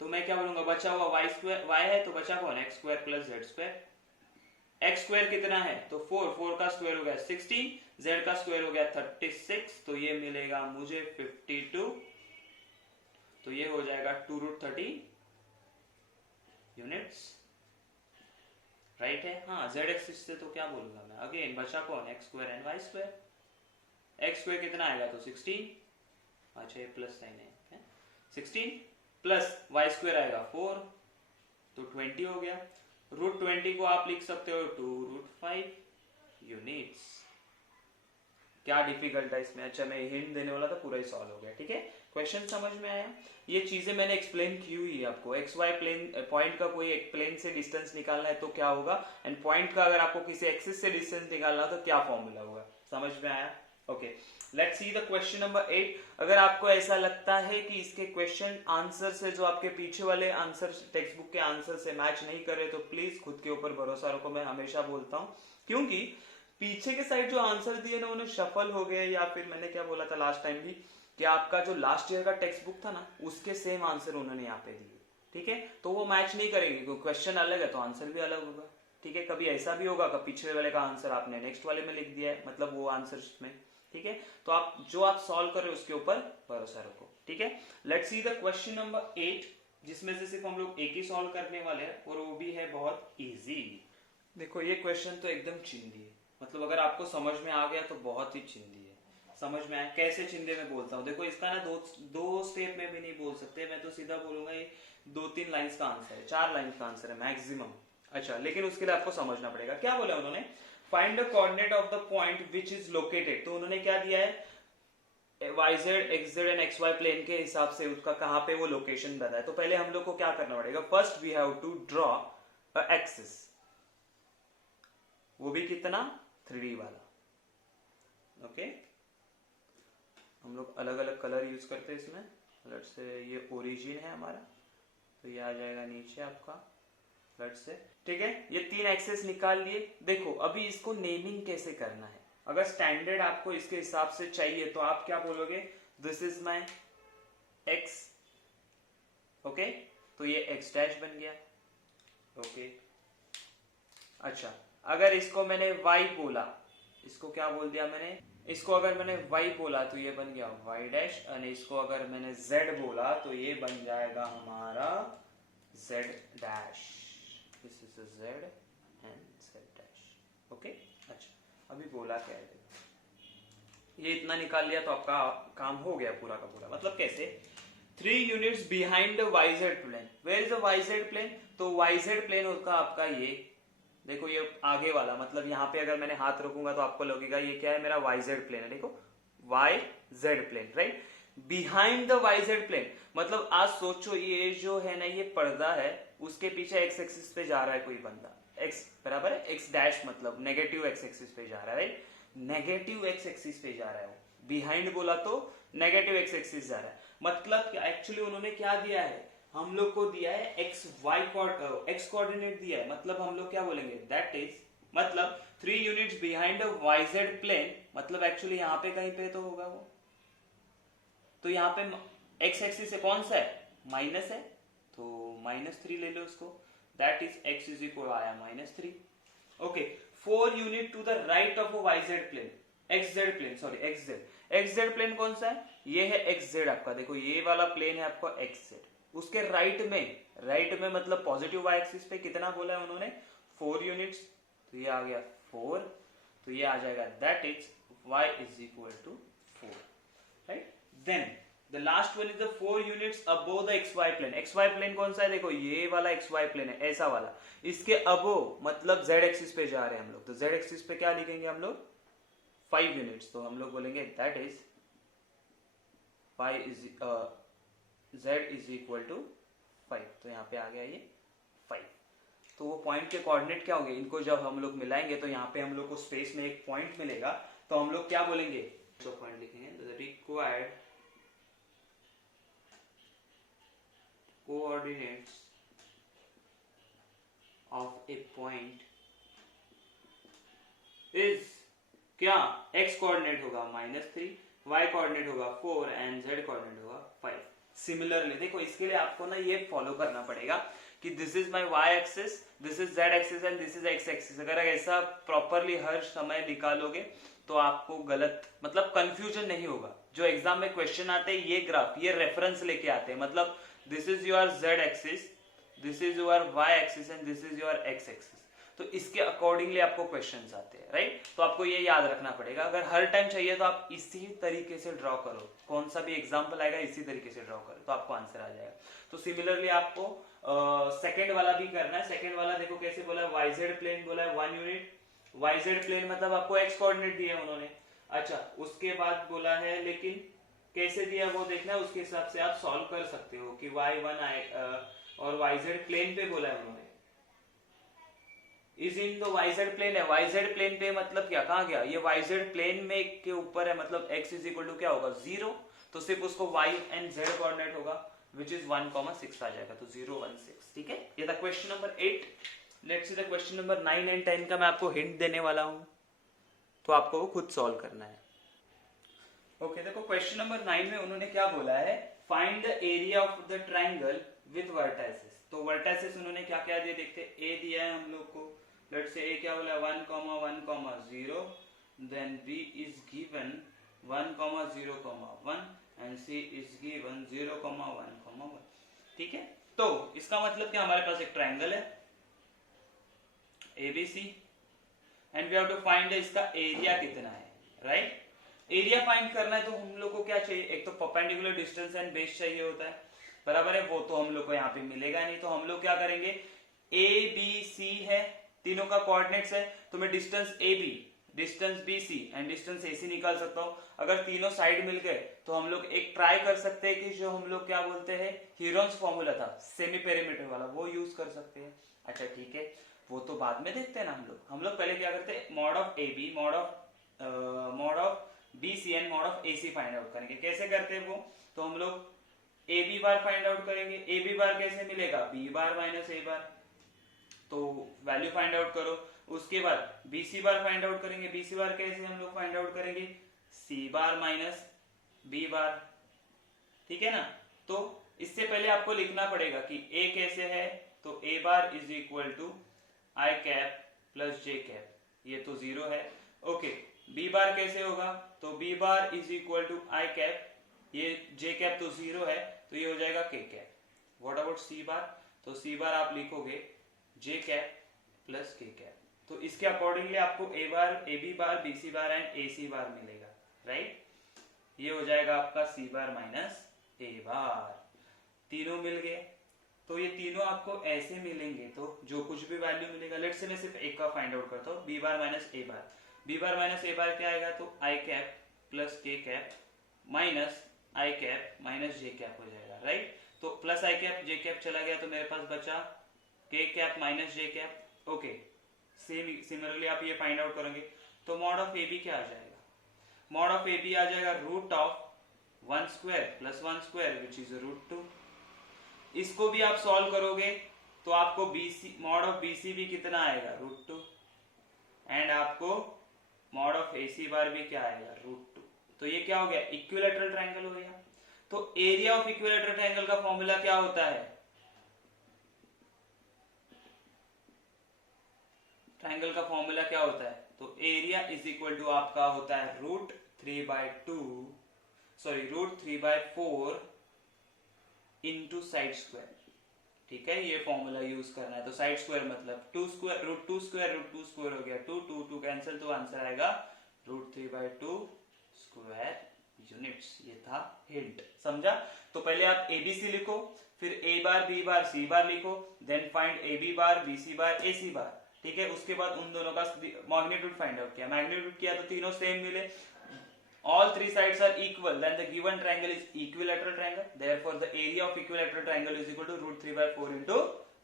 तो मैं क्या बोलूंगा, बचा हुआ y स्क्वायर, y है तो बचा कौन, x square plus z square. x square कितना है, तो 4 का स्क्वायर हो गया 16, z का स्क्वायर हो गया 36, तो ये मिलेगा मुझे 52, तो ये हो जाएगा 2√30 यूनिट्स, राइट है। हाँ, z एक्सिस से तो क्या बोलूंगा मैं, अगेन बचा कौन, x square and y square. x square कितना आएगा, तो 16, अच्छा ये प्लस साइन है, 16 प्लस y स्क्वायर आएगा 4, तो 20 हो गया। √20 को आप लिख सकते हो 2√5 यूनिट्स। क्या डिफिकल्ट है इसमें, अच्छा मैं हिंट देने वाला था, पूरा ही सॉल्व हो गया। ठीक है, क्वेश्चन समझ में आया। ये चीजें मैंने एक्सप्लेन की हुई है आपको, एक्स वाई प्लेन पॉइंट का कोई एक प्लेन से डिस्टेंस निकालना है तो क्या होगा, एंड पॉइंट का अगर आपको किसी एक्सिस से डिस्टेंस निकालना हो तो क्या फॉर्मूला होगा, समझ में आया। Okay, let's see the question number 8। अगर आपको ऐसा लगता है कि इसके क्वेश्चन आंसर से जो आपके पीछे वाले आंसर टेक्स्ट बुक के आंसर से मैच नहीं करे तो प्लीज खुद के ऊपर भरोसा रखो, मैं हमेशा बोलता हूँ, क्योंकि पीछे के साइड जो आंसर दिए ना उन्हें शफल हो गए, या फिर मैंने क्या बोला था लास्ट टाइम भी कि आपका जो लास्ट ईयर का टेक्स्ट बुक था ना उसके सेम आंसर उन्होंने यहाँ पे दिए। ठीक है, तो वो मैच नहीं करेंगे क्योंकि क्वेश्चन अलग है तो आंसर भी अलग होगा। ठीक है, कभी ऐसा भी होगा कि पिछले वाले का आंसर आपने नेक्स्ट वाले में लिख दिया है, मतलब वो आंसर में। ठीक है, तो आप जो आप सॉल्व कर रहे हो उसके ऊपर भरोसा रखो। ठीक है, let's see the question number 8, जिसमें से सिर्फ हम लोग एक ही सॉल्व करने वाले हैं और वो भी है बहुत इजी। देखो ये क्वेश्चन तो एकदम चिंदी है, मतलब अगर आपको समझ में आ गया तो बहुत ही चिंदी है। समझ में आया कैसे चिंदे में बोलता हूँ, देखो इसका ना दो स्टेप में भी नहीं बोल सकते, मैं तो सीधा बोलूंगा ये 2-3 लाइंस का आंसर है, 4 लाइंस का आंसर है मैक्सिमम। अच्छा, लेकिन उसके लिए आपको समझना पड़ेगा। क्या बोला उन्होंने, find the coordinate of the point which is located, तो उन्होंने क्या दिया है, yz, xz and xy plane के हिसाब से उसका कहां पे वो लोकेशन बताया। तो पहले हम लोग को क्या करना पड़ेगा, first we have to draw a axis, वो भी कितना 3D वाला। ओके, हम लोग अलग अलग कलर यूज करते हैं इसमें, लेट से ये ओरिजिन है हमारा, तो ये आ जाएगा नीचे आपका, लेट से। ठीक है, ये 3 एक्सेस निकाल लिए। देखो अभी इसको नेमिंग कैसे करना है, अगर स्टैंडर्ड आपको इसके हिसाब से चाहिए तो आप क्या बोलोगे, this is my x, okay, तो ये एक्स डैश बन गया। ओके, अच्छा अगर इसको मैंने वाई बोला, इसको क्या बोल दिया मैंने, इसको अगर मैंने y बोला तो ये बन गया y डैश, और इसको अगर मैंने z बोला तो ये बन जाएगा हमारा z dash, this is z and z dash. Okay, अच्छा अभी बोला क्या है, ये इतना निकाल लिया तो आपका काम हो गया पूरा का पूरा। मतलब कैसे, 3 units behind the yz plane, where is the yz plane, तो yz प्लेन होगा आपका ये, देखो ये आगे वाला, मतलब यहाँ पे अगर मैंने हाथ रखूंगा तो आपको लगेगा ये क्या है, मेरा yz प्लेन है, देखो yz plane, right. Behind the yz plane मतलब आज सोचो ये जो है ना ये पर्दा है, उसके पीछे x एक्सिस पे जा रहा है कोई बंदा, x बराबर है x डैश, मतलब नेगेटिव x एक्सिस पे जा रहा है, राइट, नेगेटिव x एक्सिस पे जा रहा है वो, बिहाइंड बोला तो नेगेटिव x एक्सिस जा रहा है। मतलब एक्चुअली उन्होंने क्या दिया है, हम लोग को दिया है एक्स कोऑर्डिनेट दिया है, मतलब हम लोग क्या बोलेंगे, दैट इज मतलब 3 यूनिट्स बिहाइंड yz प्लेन, मतलब एक्चुअली यहाँ पे कहीं पे तो होगा वो, तो यहाँ पे x एक्सिस से कौन सा है, माइनस है, तो -3 ले लो उसको, that is x is equal आया -3। Okay, 4 unit to the right of yz plane, xz plane, sorry xz plane कौन सा है, ये है xz आपका, देखो ये वाला प्लेन है आपका xz, उसके राइट में मतलब पॉजिटिव y एक्सिस पे कितना बोला है उन्होंने, 4 यूनिट्स, तो ये आ गया 4, तो ये आ जाएगा that is y is equal to 4, right. Then the last one is the 4 units above the xy plane, xy plane कौन सा है, देखो ये वाला xy प्लेन है, ऐसा वाला, इसके अबोव मतलब z एक्सिस पे जा रहे हैं हम लोग, तो z एक्सिस पे क्या लिखेंगे हम लोग, 5 यूनिट्स, तो हम लोग बोलेंगे that is y is z is equal to 5, तो यहाँ पे आ गया ये 5। तो वो पॉइंट के कोऑर्डिनेट क्या होंगे, इनको जब हम लोग मिलाएंगे तो यहाँ पे हम लोग को स्पेस में एक पॉइंट मिलेगा, तो हम लोग क्या बोलेंगे, तो पॉइंट लिखेंगे required coordinates of A point is क्या, x कोऑर्डिनेट होगा -3, y कोऑर्डिनेट होगा 4 एंड z कोऑर्डिनेट होगा 5। सिमिलरली देखो, इसके लिए आपको ना ये फॉलो करना पड़ेगा कि this is my y axis, this is z axis and this is x axis. अगर ऐसा प्रॉपरली हर समय निकालोगे तो आपको गलत मतलब कंफ्यूजन नहीं होगा। जो एग्जाम में क्वेश्चन आते हैं ये ग्राफ, ये रेफरेंस लेके आते हैं, मतलब this is your z axis, this is your y axis and this is your x axis, तो इसके अकॉर्डिंगली आपको क्वेश्चंस आते हैं, राइट। तो आपको ये याद रखना पड़ेगा। अगर हर टाइम चाहिए तो आप इसी तरीके से ड्रॉ करो, कौन सा भी एग्जांपल आएगा इसी तरीके से ड्रॉ करो तो आपको आंसर आ जाएगा। तो सिमिलरली आपको सेकंड वाला भी करना है। सेकंड वाला देखो कैसे बोला है, वाईजेड प्लेन बोला है 1 यूनिट, वाईजेड प्लेन मतलब आपको एक्स कोऑर्डिनेट दिया है उन्होंने। अच्छा, उसके बाद बोला है, लेकिन कैसे दिया वो देखना है, उसके हिसाब से आप सॉल्व कर सकते हो कि y1 और वाईजेड प्लेन पे बोला है उन्होंने, is in the YZ plane है। वाईजेड प्लेन पे मतलब क्या, कहाँ गया ये, वाईजेड प्लेन में के ऊपर है, मतलब x इज इक्वल टू क्या होगा 0, तो सिर्फ उसको y एंड z कोऑर्डिनेट होगा विच इज 1,6 आ जाएगा, तो 0, 1, 6। ठीक है, ये था question number 8। Let's see the question number 9 and 10 का मैं आपको हिंट देने वाला हूं, तो आपको वो खुद सॉल्व करना है। ओके, देखो क्वेश्चन नंबर 9 में उन्होंने क्या बोला है, find the area of the triangle with vertices. तो वर्टाइसेस उन्होंने क्या क्या दिए देखते हैं, ए दिया है हम लोग को, लेट्स से ए क्या बोला 1, 1, 0, then B is given 1, 0, 1 and C is given 0, 1, 1। ठीक है, तो इसका मतलब क्या, हमारे पास एक ट्राइंगल है ABC and we have to find इसका एरिया कितना है, राइट। एरिया फाइंड करना है तो हम लोग को क्या चाहिए, एक तो परपेंडिकुलर डिस्टेंस एंड बेस चाहिए होता है, बराबर है। वो तो हम लोग को यहाँ पे मिलेगा नहीं, तो हम लोग क्या करेंगे, ABC है, तीनों का कोऑर्डिनेट्स है, तो मैं distance AB, distance BC and distance AC निकाल सकता हूँ। अगर तीनों साइड मिल गए तो हम लोग एक ट्राई कर सकते हैं कि जो हम लोग क्या बोलते हैं, हीरोन्स फॉर्मूला था सेमी पेरीमीटर वाला, वो यूज कर सकते हैं। अच्छा ठीक है, वो तो बाद में देखते हैं ना। हम लोग पहले क्या करते हैं, mod of AB, mod of BC and mod of AC find out करेंगे। कैसे करते हैं वो, तो हम लोग AB बार फाइंड आउट करेंगे। AB बार कैसे मिलेगा, B bar minus A bar, तो वैल्यू फाइंड आउट करो। उसके बाद BC बार फाइंड आउट करेंगे। BC बार कैसे हम लोग फाइंड आउट करेंगे, C बार माइनस B बार। ठीक है ना, तो इससे पहले आपको लिखना पड़ेगा कि A कैसे है, तो A bar is equal to I cap plus J cap, ये तो 0 है। ओके, B बार कैसे होगा, तो B bar is equal to I cap, ये J कैप तो 0 है, तो ये हो जाएगा K cap. What about C bar, तो C बार आप लिखोगे J cap plus K cap. तो इसके अकॉर्डिंगली आपको A bar, AB bar, BC bar and AC bar मिलेगा, राइट। ये हो जाएगा आपका C bar minus A bar, तीनों मिल गए। तो ये तीनों आपको ऐसे मिलेंगे, तो जो कुछ भी वैल्यू मिलेगा, लेट्स से मैं सिर्फ एक का फाइंड आउट करता हूँ, B bar minus A bar. B bar minus A bar क्या आएगा, तो I cap plus K cap minus I cap minus J cap हो जाएगा, राइट। तो plus I cap J cap चला गया, तो मेरे पास बचा K cap minus J cap. Okay, similarly आप ये फाइंड आउट करेंगे, तो मॉड ऑफ AB क्या आ जाएगा, मॉड ऑफ AB आ जाएगा root of 1 square plus 1 square which is √2। इसको भी आप सॉल्व करोगे तो आपको BC, मॉड ऑफ BC भी कितना आएगा, √2 एंड आपको मॉड ऑफ AC बार भी क्या आएगा, √2। तो ये क्या हो गया, इक्विलैटरल ट्रायंगल हो गया। तो एरिया ऑफ इक्विलैटरल ट्रायंगल का फॉर्मूला क्या होता है, ट्रायंगल का फॉर्मूला क्या होता है, तो एरिया इज इक्वल टू आपका होता है √3/4 इंटू साइड स्क्वायर। ठीक है, ये फॉर्मूला यूज करना है। तो साइड स्क्वायर मतलब √2 स्क्वायर हो गया, 2 कैंसिल, तो आंसर आएगा √3/2 स्क्वायर यूनिट्स। ये था हिंट, समझा। तो पहले आप ABC लिखो, फिर A bar B bar C बार लिखो, then find AB bar BC बार AC बार। ठीक है, उसके बाद उन दोनों का मैग्नीट्यूड फाइंड आउट किया, मैग्नीट्यूड किया तो तीनों सेम मिले, all three sides are equal, then the given triangle is equilateral triangle, therefore the area of equilateral triangle is equal to √3/4 into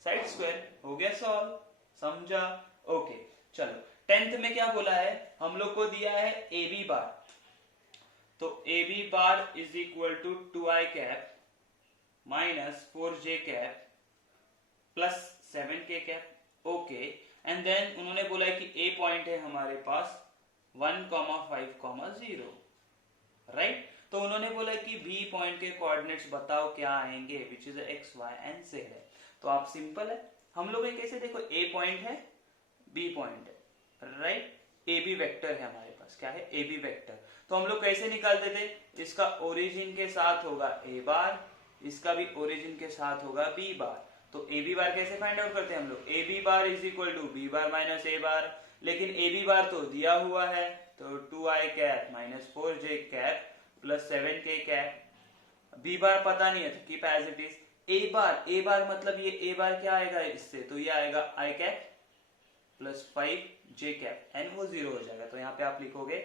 side square. हो गया सॉल्व. समझा? ओके चलो 10th में क्या बोला है, हम लोग को दिया है ए बी बार, तो A B bar is equal to 2i cap minus 4j cap plus 7k cap. Okay and then उन्होंने बोला है कि ए पॉइंट है हमारे पास 1,5,0, राइट. तो उन्होंने बोला कि बी पॉइंट के कोऑर्डिनेट्स बताओ क्या आएंगे, which is X Y and Z है. तो आप सिंपल है, हम लोग कैसे देखो, ए पॉइंट है, बी पॉइंट है, राइट. ए बी वेक्टर है हमारे पास, क्या है, ए बी वेक्टर. तो हम लोग कैसे निकालते थे, इसका ओरिजिन के साथ होगा ए बार, इसका भी ओरिजिन के साथ होगा बी बार. तो ए बी बार कैसे फाइंड आउट करते हैं हम लोग, A B bar is equal to B bar minus A bar. लेकिन ए बी बार तो दिया हुआ है, तो 2i cap minus 4j cap plus 7k cap. B bar पता नहीं है तो keep as it is. A bar मतलब ये ए बार क्या आएगा इससे, तो ये आएगा i cap plus 5j cap, and वो 0 हो जाएगा. तो यहाँ पे आप लिखोगे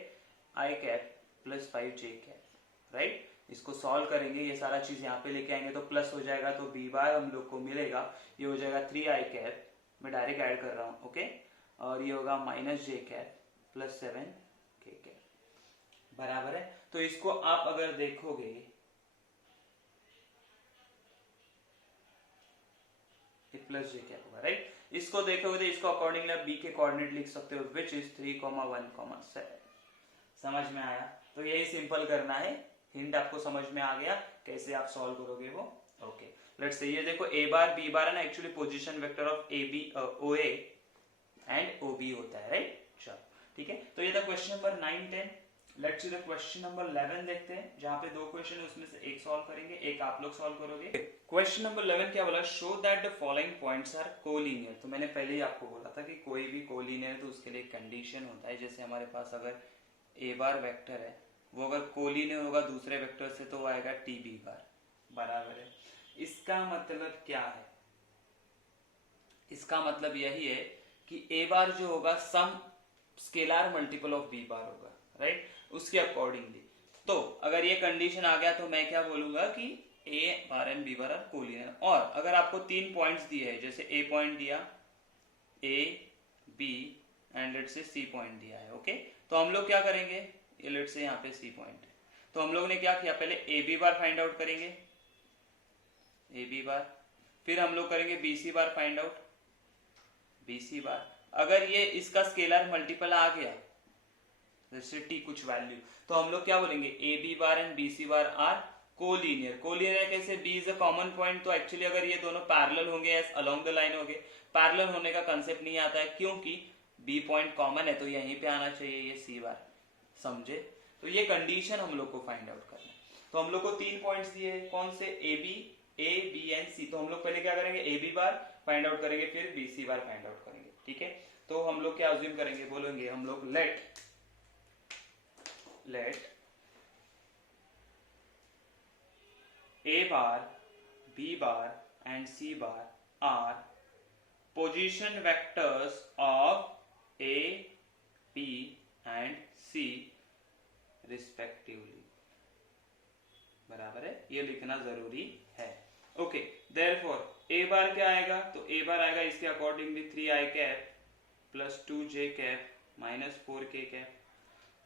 i cap plus 5j cap, right. इसको सॉल्व करेंगे, ये सारा चीज यहाँ पे लेके आएंगे तो प्लस हो जाएगा, तो बी बार हम लोग को मिलेगा, ये हो जाएगा 3i कैप, मैं डायरेक्ट ऐड कर रहा हूँ, ओके. और ये होगा minus j cap plus 7k cap, बराबर है. तो इसको आप अगर देखोगे, प्लस j कैप होगा, राइट. इसको देखोगे तो इसको अकॉर्डिंगली आप b के कोऑर्डिनेट लिख सकते हो, विच इज 3,1,7. समझ में आया? तो यही सिंपल करना है, हिंट आपको समझ में आ गया, कैसे आप सॉल्व करोगे वो. ओके लेट्स से, ये देखो ए बार बी बार है ना, actually position vector of A B O A and O B होता है, राइट. चलो ठीक है, तो ये था question number 9, 10. Let's see the question number 11 देखते हैं, जहां पे दो क्वेश्चन है, उसमें से एक सॉल्व करेंगे, एक आप लोग सॉल्व करोगे. क्वेश्चन नंबर 11 क्या बोला, show that the following points are collinear. तो मैंने पहले ही आपको बोला था कि कोई भी कोलिनियर है तो उसके लिए कंडीशन होता है. जैसे हमारे पास अगर ए बार वेक्टर है, वो अगर कोलिनियर होगा दूसरे वेक्टर से तो वो आएगा टी बी बार, बराबर है. इसका मतलब क्या है, इसका मतलब यही है कि ए बार जो होगा some scalar multiple of B bar होगा, राइट. उसके अकॉर्डिंगली तो अगर ये कंडीशन आ गया तो मैं क्या बोलूंगा कि A bar and B bar are collinear. और अगर आपको 3 पॉइंट्स दिए हैं, जैसे ए पॉइंट दिया, ए B and let's say C point दिया है, ओके. तो हम लोग क्या करेंगे, ये लेट्स से यहाँ पे सी पॉइंट है, तो हम लोग ने क्या किया, पहले A B bar find out करेंगे, ए बी बार, फिर हम लोग करेंगे B C bar find out, B C bar. अगर ये इसका स्केलर मल्टीपल आ गया, जैसे टी कुछ वैल्यू, तो हम लोग क्या बोलेंगे, A B bar and B C bar are collinear. Collinear कैसे, B is a common point, तो एक्चुअली अगर ये दोनों पैरेलल होंगे या अलोंग द लाइन होंगे, पैरेलल होने का कंसेप्ट नहीं आता है, क्योंकि बी पॉइंट कॉमन है तो यहीं पे आना चाहिए ये सी बार, समझे. तो ये कंडीशन हम लोग को फाइंड आउट करना है. तो हम लोग को 3 पॉइंट्स दिए, कौन से, ए बी एंड सी. तो हम लोग पहले क्या करेंगे, A B bar find out करेंगे, फिर B C bar find out करेंगे, ठीक है. तो हम लोग क्या अज्यूम करेंगे, बोलेंगे हम लोग late A bar, B bar and C bar are position vectors of A, B and C respectively. बराबर है, ये लिखना जरूरी है. ओके therefore A बार क्या आएगा, तो A बार आएगा इसके accordingly 3i cap plus 2j cap minus 4k cap.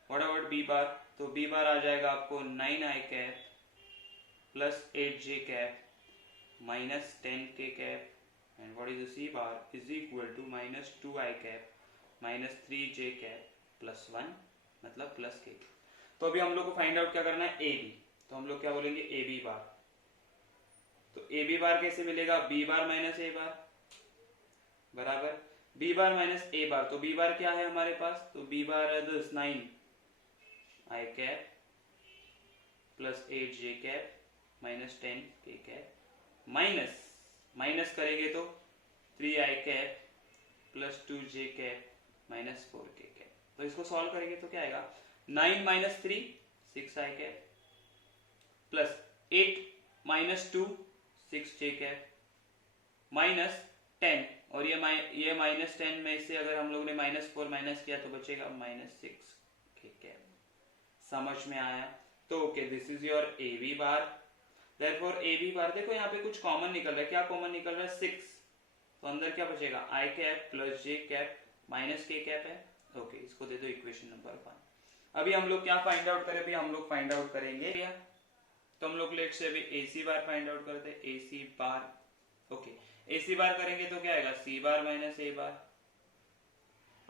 What about B bar, तो B बार आ जाएगा आपको 9i cap plus 8j cap minus 10k cap, and what is the C bar is equal to minus 2i cap minus 3j cap plus 1 मतलब plus k. तो अभी हम लोग को फाइंड आउट क्या करना है, ए बी. तो हम लोग क्या बोलेंगे, ए बी बार. तो ए बी बार कैसे मिलेगा, बी बार माइनस ए बार, बराबर B bar minus A bar. तो बी बार क्या है हमारे पास, तो बी बार है 9i cap plus 8j cap minus 10k cap minus minus करेंगे तो 3i cap plus 2j cap minus 4k cap. तो इसको सॉल्व करेंगे तो क्या आएगा, 9 minus 3 6i cap plus 8 minus 2 6j cap minus 10, और ये माइनस 10 में से अगर हम लोग ने माइनस 4 माइनस किया तो बचेगा माइनस 6k कैप. समझ में आया? तो okay, this is your A B bar. Therefore A B bar, देखो यहाँ पे कुछ कॉमन निकल रहा है। क्या कॉमन निकल रहा है? 6। तो अंदर क्या बचेगा? आई cap plus J cap minus के कैप है। ओके, इसको दे दो इक्वेशन नंबर 1। अभी हम लोग क्या फाइंड आउट करें? अभी हम लोग फाइंड आउट करेंगे क्या, तो हम लोग लेट से अभी ए सी बार फाइंड आउट करते हैं। ए सी बार, ओके, ए सी बार करेंगे तो क्या आएगा? सी बार माइनस ए बार।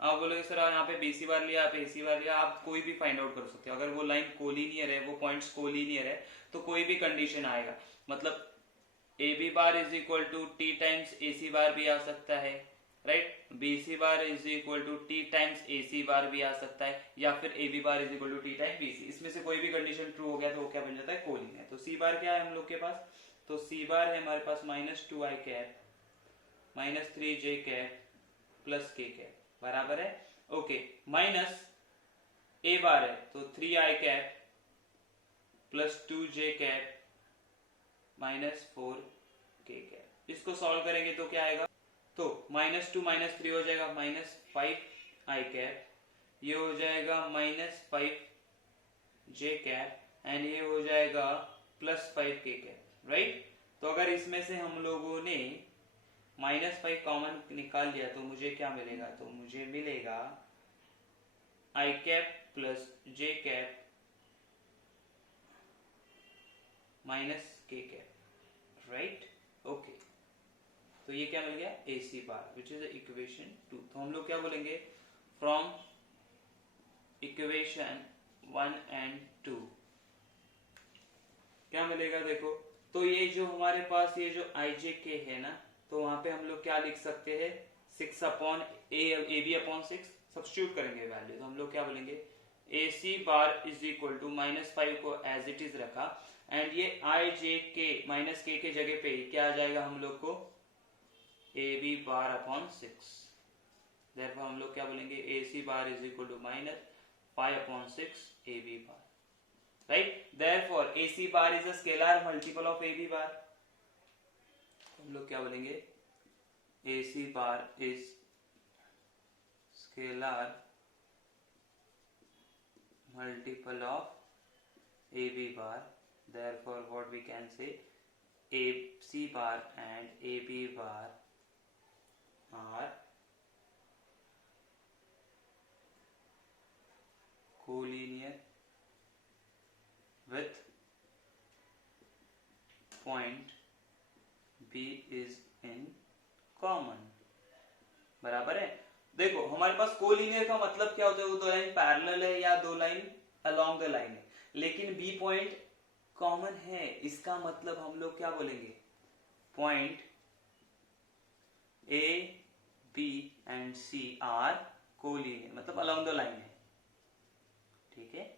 आप बोलोगे सर यहाँ पे बी सी बार लिया, आप ए सी बार लिया, आप कोई भी फाइंड आउट कर सकते हो। अगर वो लाइन कोलिनियर है, वो पॉइंट्स कोलिनियर है, तो कोई भी कंडीशन आएगा। मतलब A B bar is equal to T times A C bar भी आ सकता है, right? B C bar is equal to T times A C bar भी आ सकता है, या फिर A B bar is equal to T times B C. इसमें से कोई भी कंडीशन ट्रू हो गया तो वो क्या बन जाता है? कोलिनियर। तो सी बार क्या है हम लोग के पास? तो सी बार है हमारे पास -2 I cap minus 3 J cap plus K cap, बराबर है? ओके, माइनस ए बार है तो 3 आई cap plus 2 J cap minus 4 K cap. इसको सॉल्व करेंगे तो क्या आएगा? तो -2 -3 हो जाएगा -5 आई कैप, ये हो जाएगा -5 जे कैप एंड ये हो जाएगा +5 के कैप, राइट? तो अगर इसमें से हम लोगों ने -5 कॉमन निकाल लिया तो मुझे क्या मिलेगा? तो मुझे मिलेगा आई cap plus J cap minus के कैप, राइट? ओके, तो ये क्या मिल गया? ए C bar, which is equation 2। तो हम लोग क्या बोलेंगे? फ्रॉम इक्वेशन 1 एंड 2 क्या मिलेगा? देखो, तो ये जो हमारे पास ये जो आई जे के है ना, तो वहां पे हम लोग क्या लिख सकते हैं? 6 upon A B upon 6 substitute करेंगे वैल्यू, तो हम लोग क्या बोलेंगे? A C bar is equal to -5 को एज इट इज रखा, एंड ये आई जे के माइनस के जगह पे क्या आ जाएगा हम लोग को? A B bar upon 6। Therefore हम लोग क्या बोलेंगे? A C bar is equal to -5 upon 6 A B bar, right? Therefore A C bar is a scalar multiple of A B bar. हम लोग क्या बोलेंगे? A C bar is scalar multiple of AB bar, therefore what we can say, AC bar and AB bar are collinear with point B is in common, बराबर है? देखो, हमारे पास collinear का मतलब क्या होता है? वो दो लाइन पैरेलल है या दो लाइन अलोंग द लाइन है, लेकिन बी पॉइंट कॉमन है। इसका मतलब हम लोग क्या बोलेंगे? Point A B and C are collinear, मतलब अलोंग द लाइन है, ठीक है?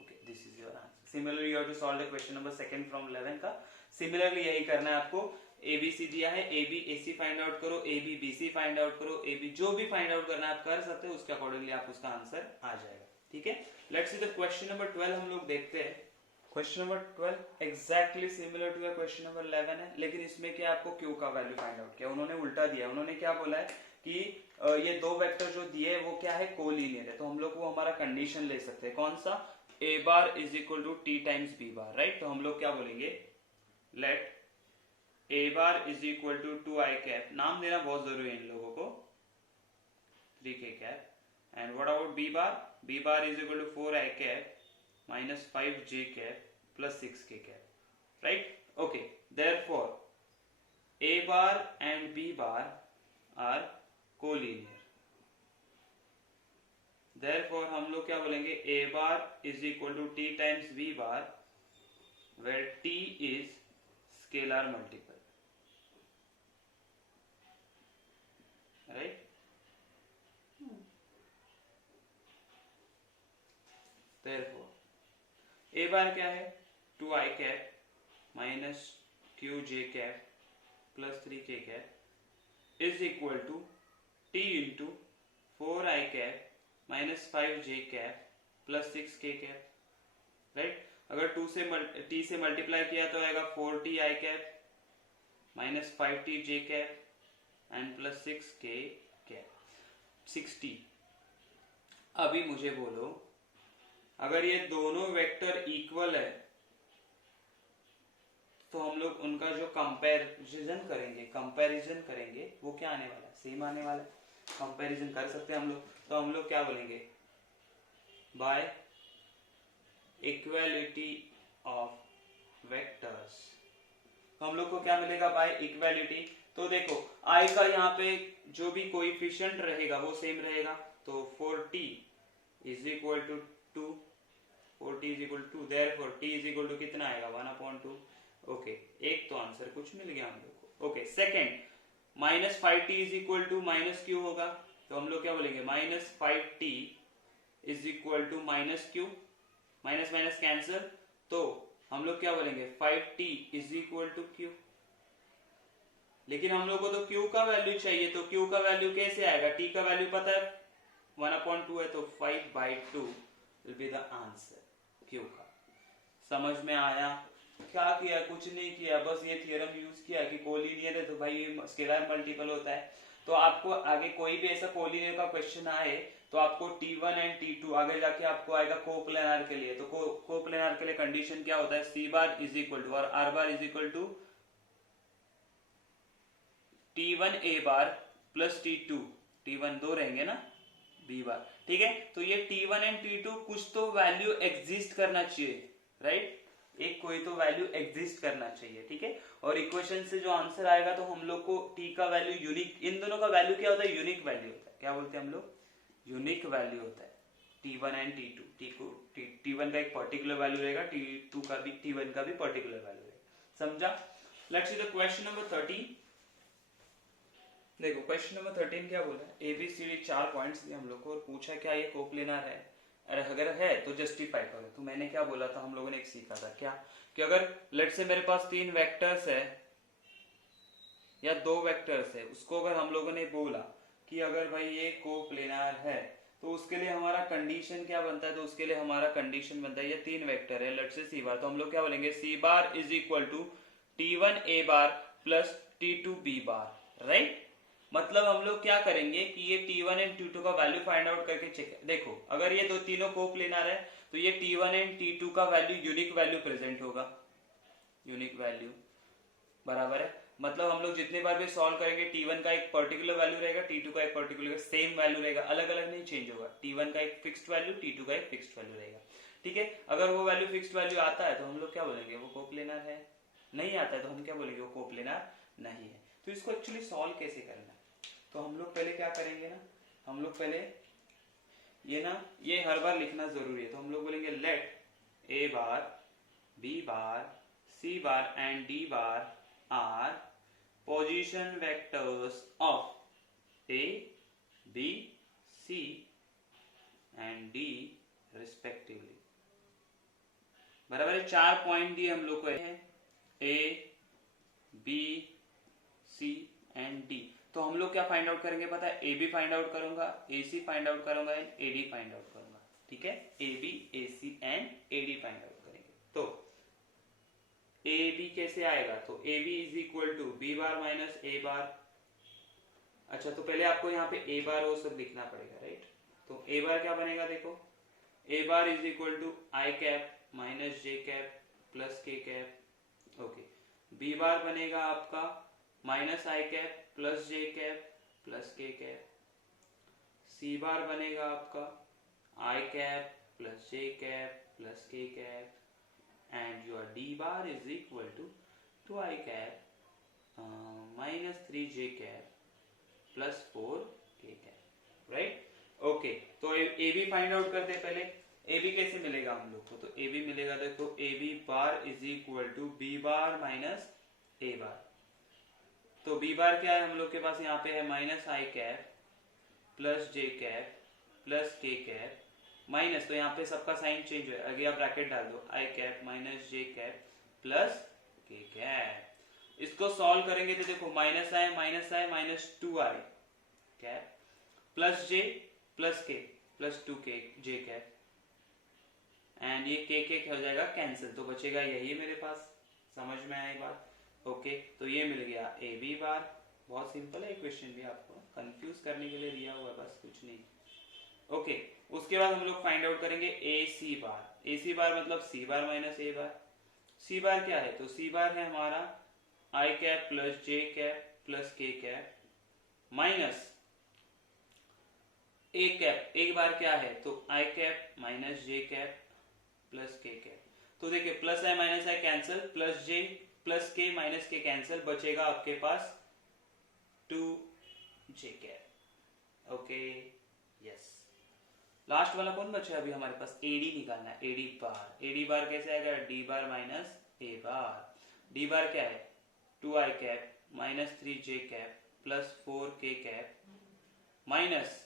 Okay, this is your answer. Similarly you have to solve the question number 2 from 11 का। सिमिलरली यही करना है आपको। ए बी सी दिया है, A B A C find out करो, A B B C find out करो, ए बी जो भी फाइंड आउट करना है आप कर सकते हो, उसके अकॉर्डिंगली आप उसका आंसर आ जाएगा, ठीक है? Let's see the question number 12 हम लोग देखते हैं। Question number 12 exactly similar to question number 11 है, लेकिन इसमें क्या आपको क्यू का वैल्यू फाइंड आउट किया, उन्होंने उल्टा दिया। उन्होंने क्या बोला है कि ये दो वेक्टर जो दिए वो क्या है? कोलिनियर है। तो हम लोग वो हमारा कंडीशन ले सकते हैं, कौन सा? A bar is equal to T times B bar, right? तो हम लोग क्या बोलेंगे? Let A bar is equal to 2 I cap, नाम देना बहुत जरूरी है इन लोगों को, 3 K cap, and what about B bar? B bar is equal to 4 I cap minus 5 J cap plus 6 K cap, right? Okay, therefore A bar and B bar are collinear, therefore हम लोग क्या बोलेंगे? A bar is equal to T times B bar, where T is scalar multiple, right? therefore A bar क्या है? 2 I cap minus Q J cap plus 3 K cap is equal to T into 4 I cap minus 5 J cap plus 6 K cap, right? अगर 2 से T से multiply किया तो आएगा 4t I cap minus 5t J cap and plus 6 K cap, 60। अभी मुझे बोलो अगर ये दोनों वेक्टर इक्वल है तो हम लोग उनका जो कंपैरिजन करेंगे वो क्या आने वाला है, सेम आने वाला है। कंपैरिजन कर सकते हैं हम लोग, तो हम लोग क्या बोलेंगे, बाय इक्वालिटी ऑफ वेक्टर्स। तो हम लोग को क्या मिलेगा, बाय इक्वालिटी। तो देखो आई का यहाँ पे जो भी कोएफिशिएंट रहेगा वो सेम रहेगा, तो 4t is equal to 2, 4t is equal to, therefore t is equal to कितना आएगा, 1/2। ओके, एक तो आंसर कुछ मिल गया हम लोग को। Okay, second, -5t is equal to minus Q होगा, तो हम लोग क्या बोलेंगे, -5t is equal to minus Q, minus minus cancel, तो हम लोग क्या बोलेंगे, 5t is equal to Q. लेकिन हम लोग को तो q का वैल्यू चाहिए, तो q का वैल्यू कैसे आएगा, t का वैल्यू पता है 1/2 है, तो 5/2 will be the answer q का। समझ में आया? क्या किया, कुछ नहीं किया, बस ये थियरम यूज किया कि कोलिनियर है तो भाई ये स्केलर मल्टीपल होता है। तो आपको आगे कोई भी ऐसा कोलिनियर का क्वेश्चन आए तो आपको T1 एंड T2 आगे जाके आपको आएगा कोप्लेनार के लिए, तो कोप्लेनार के लिए कंडीशन क्या होता है, C bar is equal to और R bar is equal to T1 A bar plus T2, T1 दो रहेंगे ना, B बार, ठीक है। तो ये T1 एंड T2 कुछ तो वैल्यू एग्जिस्ट करना चाहिए, राइट, एक कोई तो वैल्यू एग्जिस्ट करना चाहिए, ठीक है। और इक्वेशन से जो आंसर आएगा तो हम लोग को t का वैल्यू यूनिक, इन दोनों का वैल्यू क्या होता है, यूनिक वैल्यू होता है, क्या बोलते हैं हम लोग, यूनिक वैल्यू होता है। T1 एंड T2, T1 का एक पर्टिकुलर वैल्यू रहेगा, T2 का भी, T1 का भी पर्टिकुलर वैल्यू रहेगा, समझा। Let's see the question number 13। देखो क्वेश्चन नंबर 13 क्या बोला है, ABCD 4 पॉइंट्स दिए हम लोग को और पूछा क्या ये कोप्लेनार है, अरे अगर है तो जस्टिफाई करो। तो मैंने क्या बोला था, हम लोगों ने एक सीखा था क्या, कि अगर लेट से मेरे पास 3 वेक्टर्स है या 2 वेक्टर्स है, उसको अगर हम लोगों ने बोला कि अगर भाई ये कोप्लेनार है तो उसके लिए हमारा कंडीशन क्या बनता है, तो उसके लिए हमारा कंडीशन बनता है, ये 3 वेक्टर है लेट से C बार, तो हम लोग क्या बोलेंगे, C bar is equal to T1 A bar plus T2 B bar, right. मतलब हम लोग क्या करेंगे कि ये T1 एंड T2 का वैल्यू फाइंड आउट करके चेक, देखो अगर ये दो तीनों कोप्लेनार है तो ये T1 एंड T2 का वैल्यू यूनिक वैल्यू प्रेजेंट होगा, यूनिक वैल्यू बराबर है। मतलब हम लोग जितने बार भी सॉल्व करेंगे T1 का एक पर्टिकुलर वैल्यू रहेगा, T2 का एक पर्टिकुलर सेम वैल्यू रहेगा, अलग अलग नहीं चेंज होगा, T1 का एक फिक्स्ड वैल्यू, T2 का एक फिक्स्ड वैल्यू रहेगा, ठीक है। अगर वो वैल्यू फिक्स्ड वैल्यू आता है तो हम लोग क्या बोलेंगे, वो कोप्लेनार है, नहीं आता है तो हम क्या बोलेंगे, वो कोप्लेनार नहीं है। तो इसको एक्चुअली सॉल्व कैसे करना है, तो हम लोग पहले क्या करेंगे ना, हम लोग पहले ये हर बार लिखना जरूरी है, तो हम लोग बोलेंगे let A bar, B bar, C bar and D bar are position vectors of A, B, C and D respectively, बराबर है। 4 पॉइंट दिए हम लोग को है, A, B, C and D। तो हम लोग क्या फाइंड आउट करेंगे पता है, AB फाइंड आउट करूंगा, AC फाइंड आउट करूंगा एंड AD फाइंड आउट करूंगा, ठीक है। AB, AC and AD find out करेंगे। तो AB कैसे आएगा, तो AB is equal to B bar minus A bar. अच्छा तो पहले आपको यहाँ पे A बार वो सब लिखना पड़ेगा, राइट। तो A बार क्या बनेगा, देखो A bar is equal to I cap minus J cap plus K cap, okay. B bar बनेगा आपका minus I cap plus J cap plus K cap, C bar बनेगा आपका I cap plus J cap plus K cap and your D bar is equal to I cap minus 3 J cap plus 4 K cap, right. Okay, तो A B find out करते हैं पहले। A B कैसे मिलेगा हम लोग को, तो ए बी मिलेगा, देखो A B bar is equal to B bar minus A bar. तो बी बार क्या है हम लोग के पास, यहाँ पे है minus I cap plus J cap plus K cap minus, तो यहाँ पे सबका साइन चेंज है, आगे आप ब्रैकेट डाल दो, आई कैप माइनस जे कैप प्लस के कैप। इसको सॉल्व करेंगे तो देखो minus I minus 2 I cap plus J plus के प्लस 2 के जे कैप एंड ये के हो जाएगा कैंसिल, तो बचेगा यही मेरे पास। समझ में आई बात? ओके, तो ये मिल गया ए बी बार। बहुत सिंपल है क्वेश्चन भी, आपको कंफ्यूज करने के लिए दिया हुआ है, बस कुछ नहीं। ओके, उसके बाद हम लोग फाइंड आउट करेंगे ए सी बार। ए सी बार मतलब सी बार minus A bar. C bar क्या है, तो सी बार है हमारा आई cap plus J cap plus K cap minus A cap. एक बार क्या है, तो आई कैप माइनस जे कैप प्लस के कैप। तो देखिए plus I minus I cancel, plus J plus के माइनस के कैंसिल, बचेगा आपके पास 2 J cap. Okay yes, last वाला कौन बचा अभी हमारे पास, एडी निकालना है, एडी बार। एडी बार कैसे आएगा, D bar minus A bar. D बार क्या है, 2 I cap minus 3 J cap plus 4 K cap minus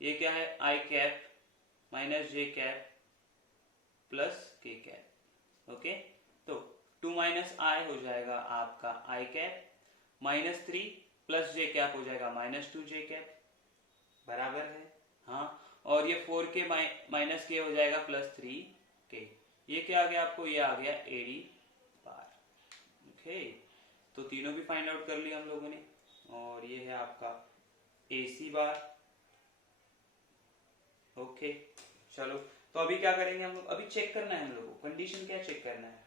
ये क्या है, आई कैप माइनस जे cap plus K cap. Okay, तो 2 माइनस आई हो जाएगा आपका I cap minus 3 plus J cap हो जाएगा माइनस 2 जे कैप, बराबर है। हाँ, और ये 4 के माइनस के हो जाएगा प्लस 3 के। ये क्या आ गया आपको, ये आ गया एडी बार। ओके, तो तीनों भी फाइंड आउट कर लिया हम लोगों ने, और ये है आपका एसी बार। ओके चलो, तो अभी क्या करेंगे हम लोग, अभी चेक करना है हम लोग को, कंडीशन क्या चेक करना है,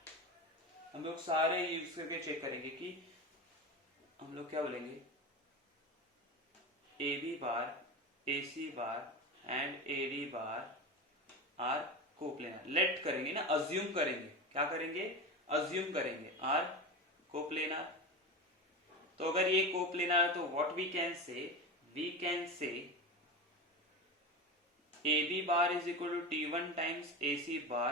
हम लोग सारे यूज करके चेक करेंगे कि हम लोग क्या बोलेंगे, A B bar A C bar and A D bar are coplanar. Let करेंगे ना, अज्यूम करेंगे, क्या करेंगे, अज्यूम करेंगे आर कोप्लेनर। तो अगर ये कोप्लेनर तो what we can say AB bar is equal to T1 times AC bar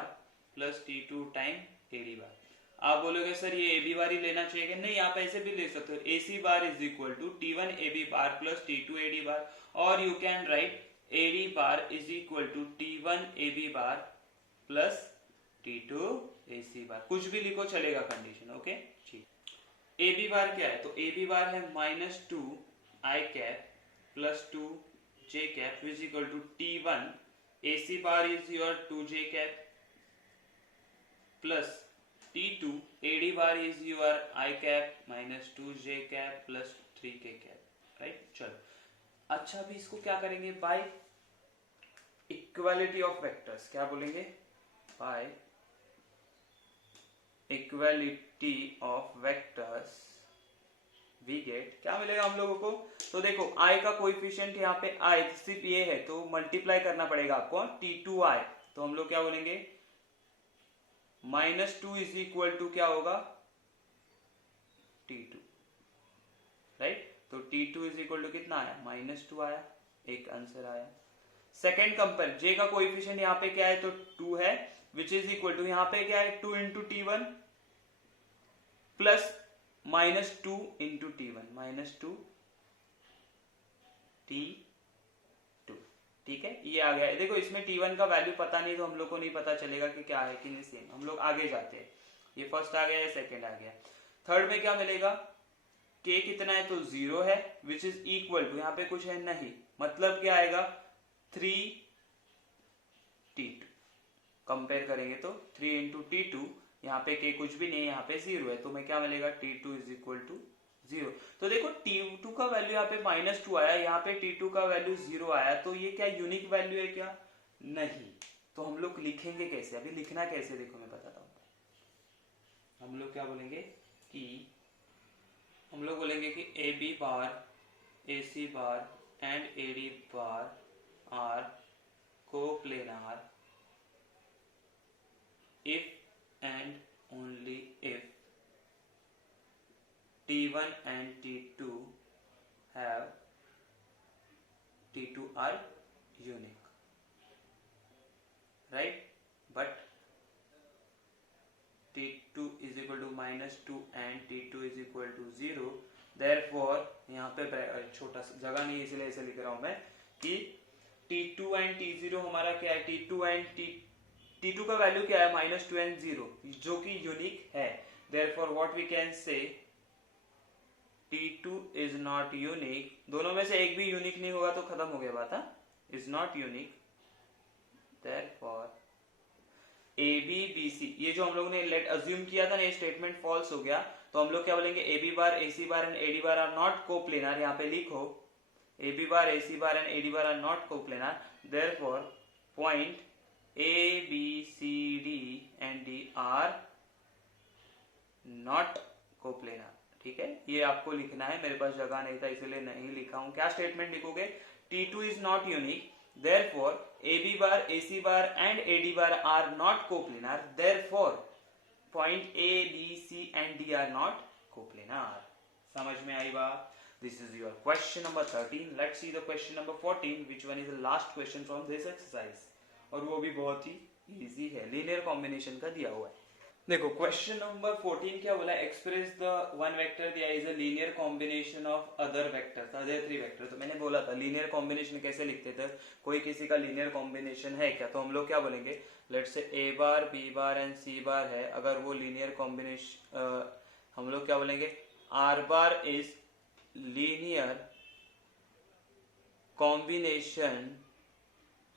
plus T2 time AD बार। आप बोलोगे सर ये AB बार ही लेना चाहिए, नहीं आप ऐसे भी ले सकते हो, AC bar is equal to T1 AB bar plus T2 AD bar, और you can write AD bar is equal to T1 AB bar plus T2 AC bar, कुछ भी लिखो चलेगा कंडीशन। ओके ठीक, AB बार क्या है, तो AB bar है minus 2 I cap plus 2 j cap is equal to T1 AC bar is your 2j cap plus T2 AD bar is your I cap minus 2j cap plus 3k cap, right? चलो अच्छा, अभी इसको क्या करेंगे, bye equality of vectors, क्या बोलेंगे, by equality of vectors we get, क्या मिलेगा हम लोगों को, तो देखो i का कोएफिशिएंट यहाँ पे i सिर्फ ये है, तो मल्टीप्लाई करना पड़ेगा आपको T2i, तो हम लोग क्या बोलेंगे, माइनस 2 इज इक्वल टू क्या होगा T2, राइट। तो T2 इज इक्वल टू कितना आया, माइनस 2 आया, एक आंसर आया। सेकेंड कंपेयर, j का कोएफिशिएंट यहाँ पे क्या है, तो 2 है, विच इज इक्वल टू यहाँ पे क्या है 2 into T1 plus minus 2 into T1 minus 2 T2, ठीक है, ये आ गया है। देखो इसमें T1 का वैल्यू पता नहीं, तो हम लोग को नहीं पता चलेगा कि क्या है कि नहीं सेम, हम लोग आगे जाते हैं, ये फर्स्ट आ गया, ये सेकंड आ गया। थर्ड में क्या मिलेगा, k कितना है, तो 0 है, विच इज इक्वल टू यहाँ पे कुछ है नहीं, मतलब क्या आएगा 3 T2, कंपेयर करेंगे तो 3 इंटू T2, यहाँ पे k कुछ भी नहीं है, यहाँ पे 0 है, तो मैं क्या मिलेगा T2 इज इक्वल टू 0। तो देखो T2 का वैल्यू यहाँ पे माइनस 2 आया, यहाँ पे T2 का वैल्यू 0 आया, तो ये क्या यूनिक वैल्यू है क्या, नहीं। तो हम लोग लिखेंगे कैसे, अभी लिखना कैसे, देखो मैं बताता हूँ। हम लोग क्या बोलेंगे कि हम लोग बोलेंगे कि AB bar AC bar and AD bar are coplanar if and only if T1 and T2 are unique, right? But T2 is equal to minus 2 and T2 is equal to 0, therefore यहाँ पे छोटा सा जगह नहीं, इसलिए ऐसे लिख रहा हूं मैं कि T2 and T0 हमारा क्या है, T2 का वैल्यू क्या है, माइनस 2 एंड 0, जो कि यूनिक है। Therefore what we can say T2 is not unique, दोनों में से एक भी यूनिक नहीं होगा तो खत्म हो गया बात, is not unique, therefore ABBC, ये जो हम लोगों ने लेट अज्यूम किया था ना, ये स्टेटमेंट फॉल्स हो गया, तो हम लोग क्या बोलेंगे, AB bar AC bar and AD bar are not coplanar, यहाँ पे लिखो AB bar AC bar and AD bar are not coplanar, therefore point A, B, C, D and D are not coplanar. ठीक है, ये आपको लिखना है, मेरे पास जगह नहीं था इसलिए नहीं लिखा हूं. क्या स्टेटमेंट लिखोगे? T2 is not unique, therefore AB bar, AC bar and AD bar are not coplanar, therefore point A, B, C and D are not coplanar. समझ में आई बात? This is your question number 13. Let's see the question number 14, which one is the last question from this exercise. और वो भी बहुत ही easy है, linear combination का दिया हुआ है. देखो क्वेश्चन नंबर 14 क्या बोला? एक्सप्रेस द वन वेक्टर दिया is a linear combination of other vectors, other three vector. तो मैंने बोला था लीनियर कॉम्बिनेशन कैसे लिखते थे, कोई किसी का लीनियर कॉम्बिनेशन है क्या, तो हम लोग क्या बोलेंगे? Let's say A bar, B bar and C बार है, अगर वो लीनियर कॉम्बिनेशन, हम लोग क्या बोलेंगे? R bar is linear combination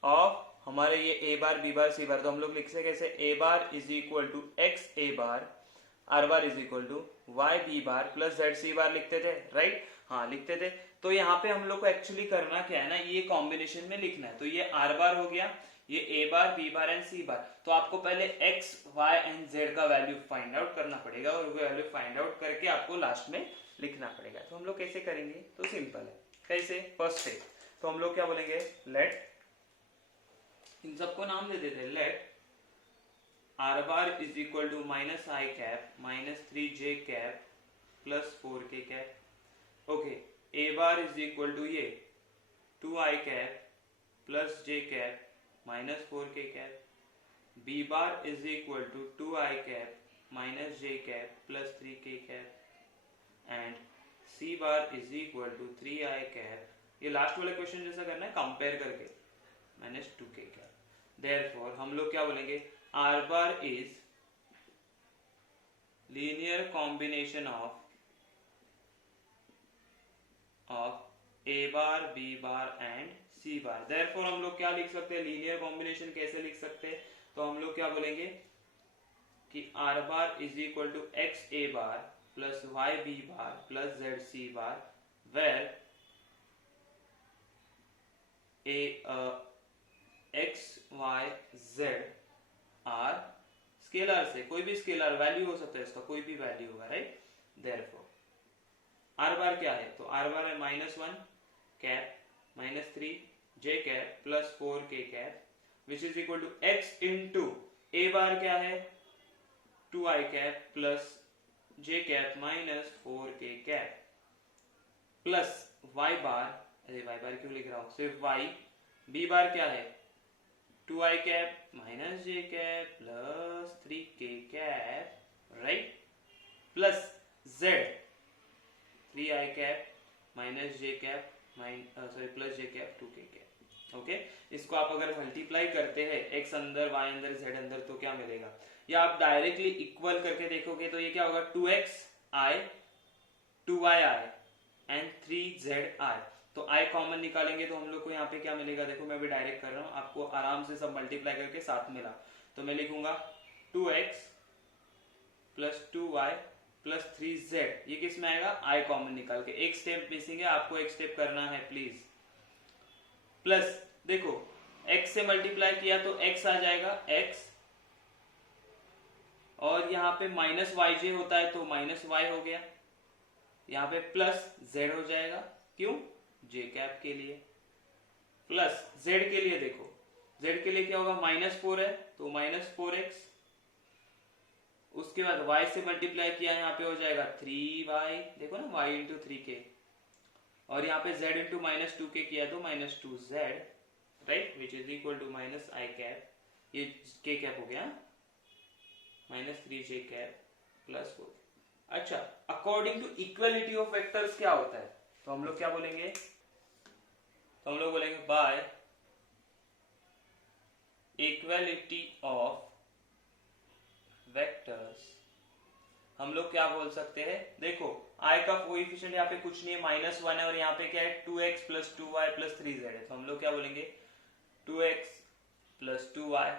of हमारे ये ए बार, बी बार, सी बार. तो हम लोग लिख सकते कैसे? A bar is equal to X A bar, R bar is equal to Y B bar plus Z C bar लिखते थे, राइट? हाँ लिखते थे. तो यहाँ पे हम लोग को एक्चुअली करना क्या है ना, ये कॉम्बिनेशन में लिखना है. तो ये आर बार हो गया, ये A bar, B bar and C बार. तो आपको पहले एक्स, वाई एंड जेड का वैल्यू फाइंड आउट करना पड़ेगा और वो वैल्यू फाइंड आउट करके आपको लास्ट में लिखना पड़ेगा. तो हम लोग कैसे करेंगे? तो सिंपल है. कैसे? First step. तो हम लोग क्या बोलेंगे? लेट, इन सबको नाम दे देते हैं. Let R bar is equal to minus I cap minus 3j cap plus 4k cap. Okay, A bar is equal to ये 2i cap plus j cap minus 4k cap. B bar is equal to 2i cap minus j cap plus 3k cap and C bar is equal to 3i cap. ये last वाले question जैसा करना है, compare करके, minus 2k cap. Therefore हम लोग क्या बोलेंगे? R bar is linear combination of A bar, B bar and C bar. Therefore हम लोग क्या लिख सकते हैं? लीनियर कॉम्बिनेशन कैसे लिख सकते हैं? तो हम लोग क्या बोलेंगे कि R bar is equal to X A bar plus Y B bar plus Z C bar, where X Y Z are scalars, कोई भी स्केलर वैल्यू हो सकता है, इसका कोई भी वैल्यू होगा, राइट? देयरफॉर आर बार क्या है? तो आर बार है -1 cap minus 3j cap plus 4k cap which is equal to X into A bar क्या है? 2i cap plus j cap minus 4k cap plus y bar, अरे y बार क्यों लिख रहा हूं, सिर्फ y. b बार क्या है? 2i cap minus j cap plus 3k cap, right? Plus z 3i cap minus j cap plus j cap 2k cap. Okay, इसको आप अगर मल्टीप्लाई करते हैं x अंदर, y अंदर, z अंदर, तो क्या मिलेगा? या आप डायरेक्टली इक्वल करके देखोगे तो ये क्या होगा? 2xi 2yi and 3zi. तो i कॉमन निकालेंगे तो हम लोग को यहाँ पे क्या मिलेगा? देखो मैं भी डायरेक्ट कर रहा हूँ, आपको आराम से सब मल्टीप्लाई करके साथ मिला. तो मैं लिखूंगा 2x plus 2y plus 3z. ये किस में आएगा? i कॉमन निकाल के. एक स्टेप मिसिंग है, आपको एक स्टेप करना है प्लीज. प्लस देखो x से मल्टीप्लाई किया तो x आ जाएगा x, और यहाँ पे माइनस yj होता है तो माइनस y हो गया. यहाँ पे प्लस z हो जाएगा, क्यों? j कैप के लिए. प्लस z के लिए देखो, z के लिए क्या होगा? -4 है तो -4x. उसके बाद y से मल्टीप्लाई किया, यहाँ पे हो जाएगा 3y, देखो ना, y इंटू 3k, और यहाँ पे z इंटू माइनस 2k किया तो -2z, right? Which is equal to minus I cap, ये k कैप हो गया, माइनस 3j कैप प्लस 4. अच्छा, according to equality of vectors क्या होता है? तो हम लोग क्या बोलेंगे? तो हम लोग बोलेंगे बाय इक्वलिटी ऑफ वेक्टर्स हम लोग क्या बोल सकते हैं? देखो i का कोएफिशिएंट यहाँ पे कुछ नहीं है, -1 है, और यहाँ पे क्या है? 2x plus 2y plus 3z है. तो हम लोग क्या बोलेंगे? 2x plus 2y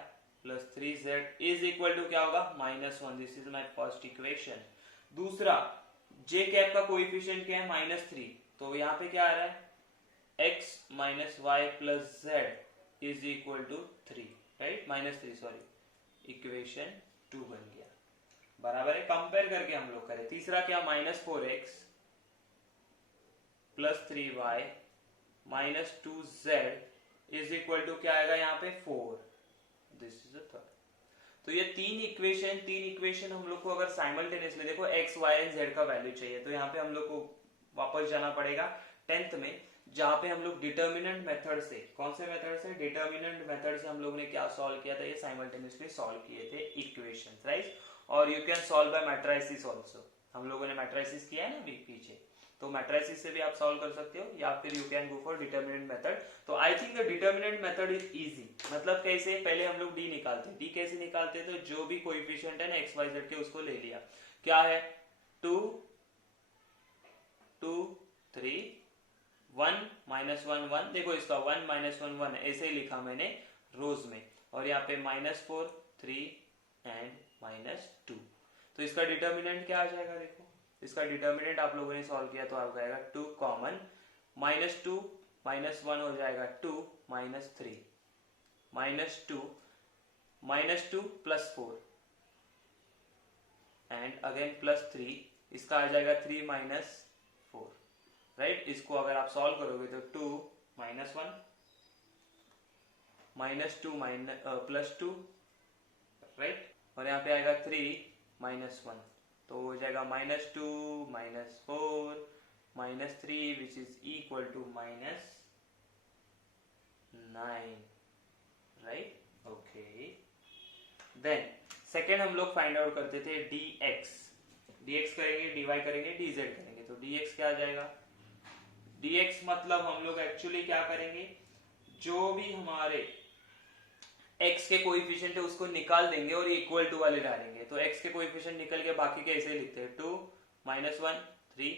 plus 3z is equal to क्या होगा? -1. This is my first equation. दूसरा, j कैप का कोएफिशिएंट क्या है? -3. तो यहाँ पे क्या आ रहा है? x minus y plus z is equal to 3, right, -3 sorry, equation 2 बन गया, बराबर है। कंपेयर करके हम लोग करें, तीसरा क्या, -4x plus 3y minus 2z is equal to क्या आएगा यहाँ पे 4, दिस इज द थर्ड। तो ये तीन इक्वेशन हम लोग को अगर साइमल्टेनियसली देखो x, y एंड z का वैल्यू चाहिए, तो यहाँ पे हम लोग को वापस जाना पड़ेगा 10th में, जहां पे हम लोग डिटर्मिनेंट मेथड से, कौन से मेथड से, डिटर्मिनेंट मेथड से हम लोग ने क्या सॉल्व किया था, ये साइमल्टेनियसली सॉल्व किए थे इक्वेशंस, राइट। और you can solve by matrices also, हम लोगों ने मैट्रिसेस किया है ना अभी पीछे, तो मैट्रिसेस से भी आप सॉल्व कर सकते हो, या फिर you can go for determinant method. तो I think the determinant method is easy, मतलब कैसे, पहले हम लोग डी निकालते, डी कैसे निकालते, तो जो भी कोएफिशिएंट है ना एक्स वाई जेड के उसको ले लिया, क्या है 2 2 3 1 -1 1, देखो इसका 1 -1 1 ऐसे ही लिखा मैंने रोज में, और यहाँ पे -4 3 एंड -2, तो इसका डिटर्मिनेंट क्या आ जाएगा, देखो इसका डिटर्मिनेंट आप लोगों ने सॉल्व किया तो आपको आएगा 2 कॉमन, -2 -1 हो जाएगा 2 -3 -2 +4 एंड अगेन +3, इसका आ जाएगा 3 -4, राइट। इसको अगर आप सॉल्व करोगे तो 2 -1 -2 +2, राइट, और यहाँ पे आएगा 3 -1, तो हो जाएगा -2 -4 -3 which is equal to -9, right, okay. Then second हम लोग फाइंड आउट करते थे dx करेंगे, dy करेंगे, dz करेंगे, तो dx क्या आ जाएगा, dx मतलब हम लोग एक्चुअली क्या करेंगे, जो भी हमारे x के कोएफिशिएंट है उसको निकाल देंगे और इक्वल टू वाले डालेंगे, तो x के कोएफिशिएंट निकल के बाकी के ऐसे लिखते हैं 2 -1 3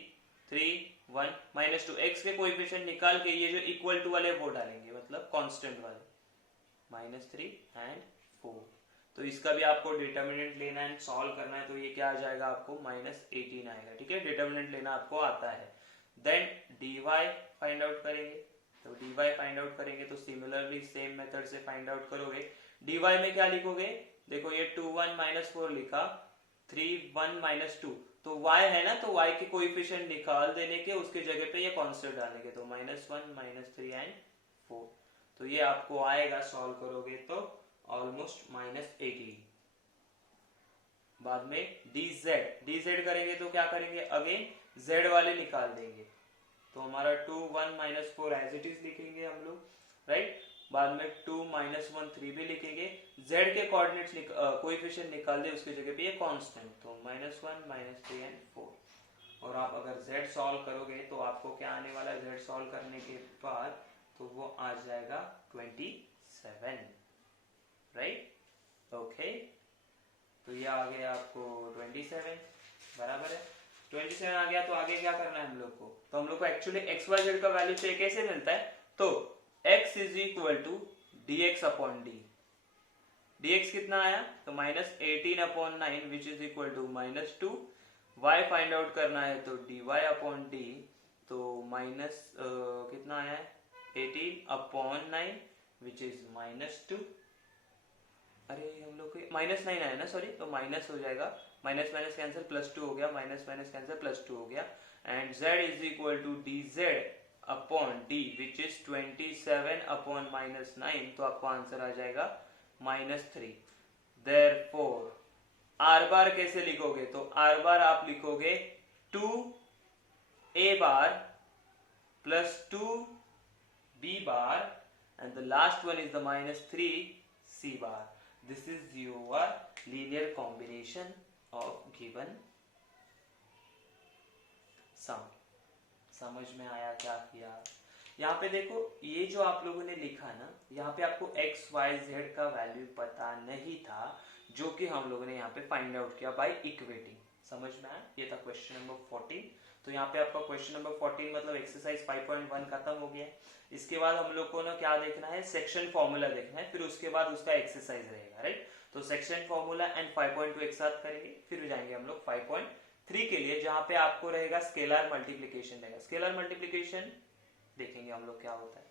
3 1 -2, x के कोएफिशिएंट निकाल के ये जो इक्वल टू वाले वो डालेंगे, मतलब कांस्टेंट वाले -3 एंड 4, तो इसका भी आपको डिटर्मिनेंट लेना है, सॉल्व करना है, तो ये क्या आ जाएगा आपको -18 आएगा, ठीक है, डिटर्मिनेंट लेना आपको आता है। देन dy फाइंड आउट करेंगे, तो dy फाइंड आउट करेंगे तो सिमिलरली सेम मेथड से फाइंड आउट करोगे, dy में क्या लिखोगे, देखो ये 2 1 -4 लिखा, 3 1 -2, तो y है ना, तो y के कोएफिशिएंट निकाल देने के उसके जगह पे ये कांस्टेंट डालेंगे, तो -1 -3 एंड 4, तो ये आपको आएगा, सॉल्व करोगे तो ऑलमोस्ट -18। बाद में dz करेंगे तो क्या करेंगे, अगेन z वाले निकाल देंगे, तो हमारा 2 1 -4 एज इट इज लिखेंगे हम लोग, राइट। बाद में 2 -1 3 भी लिखेंगे, z के कोऑर्डिनेट्स कोएफिशिएंट निकाल दे उसकी जगह पे ये कांस्टेंट, तो -1 -3 एंड 4, और आप अगर z सॉल्व करोगे तो आपको क्या आने वाला है, z सॉल्व करने के बाद तो वो आ जाएगा 27, राइट, ओके। तो ये आ गया आपको 27, बराबर है, 27 आ गया, तो आगे क्या करना है हम लोग को, तो हम लोग को एक्चुअली एक्स वाई जेड का वैल्यू चाहिए, कैसे मिलता है, तो x is equal to dx upon d, dx कितना आया, तो -18/9 which is equal to -2, y find out करना है तो dy अपॉन डी, तो माइनस कितना आया है 18/9 विच इज -2, अरे हम लोग को -9 आया ना, सॉरी, तो माइनस हो जाएगा, माइनस माइनस कैंसिल, +2 हो गया, माइनस माइनस कैंसिल, +2 हो गया, and z is equal to dz upon d which is 27/-9, तो आपको आंसर आ जाएगा -3। देयरफॉर r बार कैसे लिखोगे, तो r बार आप लिखोगे 2a bar plus 2b bar and the last one is the -3c bar, this is your linear combination of given sum। समझ में आया क्या किया, यहाँ पे देखो ये जो आप लोगों ने लिखा ना, यहाँ पे आपको x y z का वैल्यू पता नहीं था, जो कि हम लोगों ने यहाँ पे फाइंड आउट किया बाय इक्वेटिंग, समझ में आया, ये था क्वेश्चन नंबर 14। तो यहाँ पे आपका क्वेश्चन नंबर 14 मतलब एक्सरसाइज 5.1 खत्म हो गया। इसके बाद हम लोग को ना क्या देखना है, सेक्शन फॉर्मूला देखना है, फिर उसके बाद उसका एक्सरसाइज रहेगा, राइट। तो सेक्शन फॉर्मूला एंड 5.2 एक साथ करेंगे, फिर जाएंगे हम लोग 5.3 के लिए, जहां पे आपको रहेगा स्केलर मल्टीप्लीकेशन रहेगा। स्केलर मल्टीप्लीकेशन देखेंगे हम लोग क्या होता है।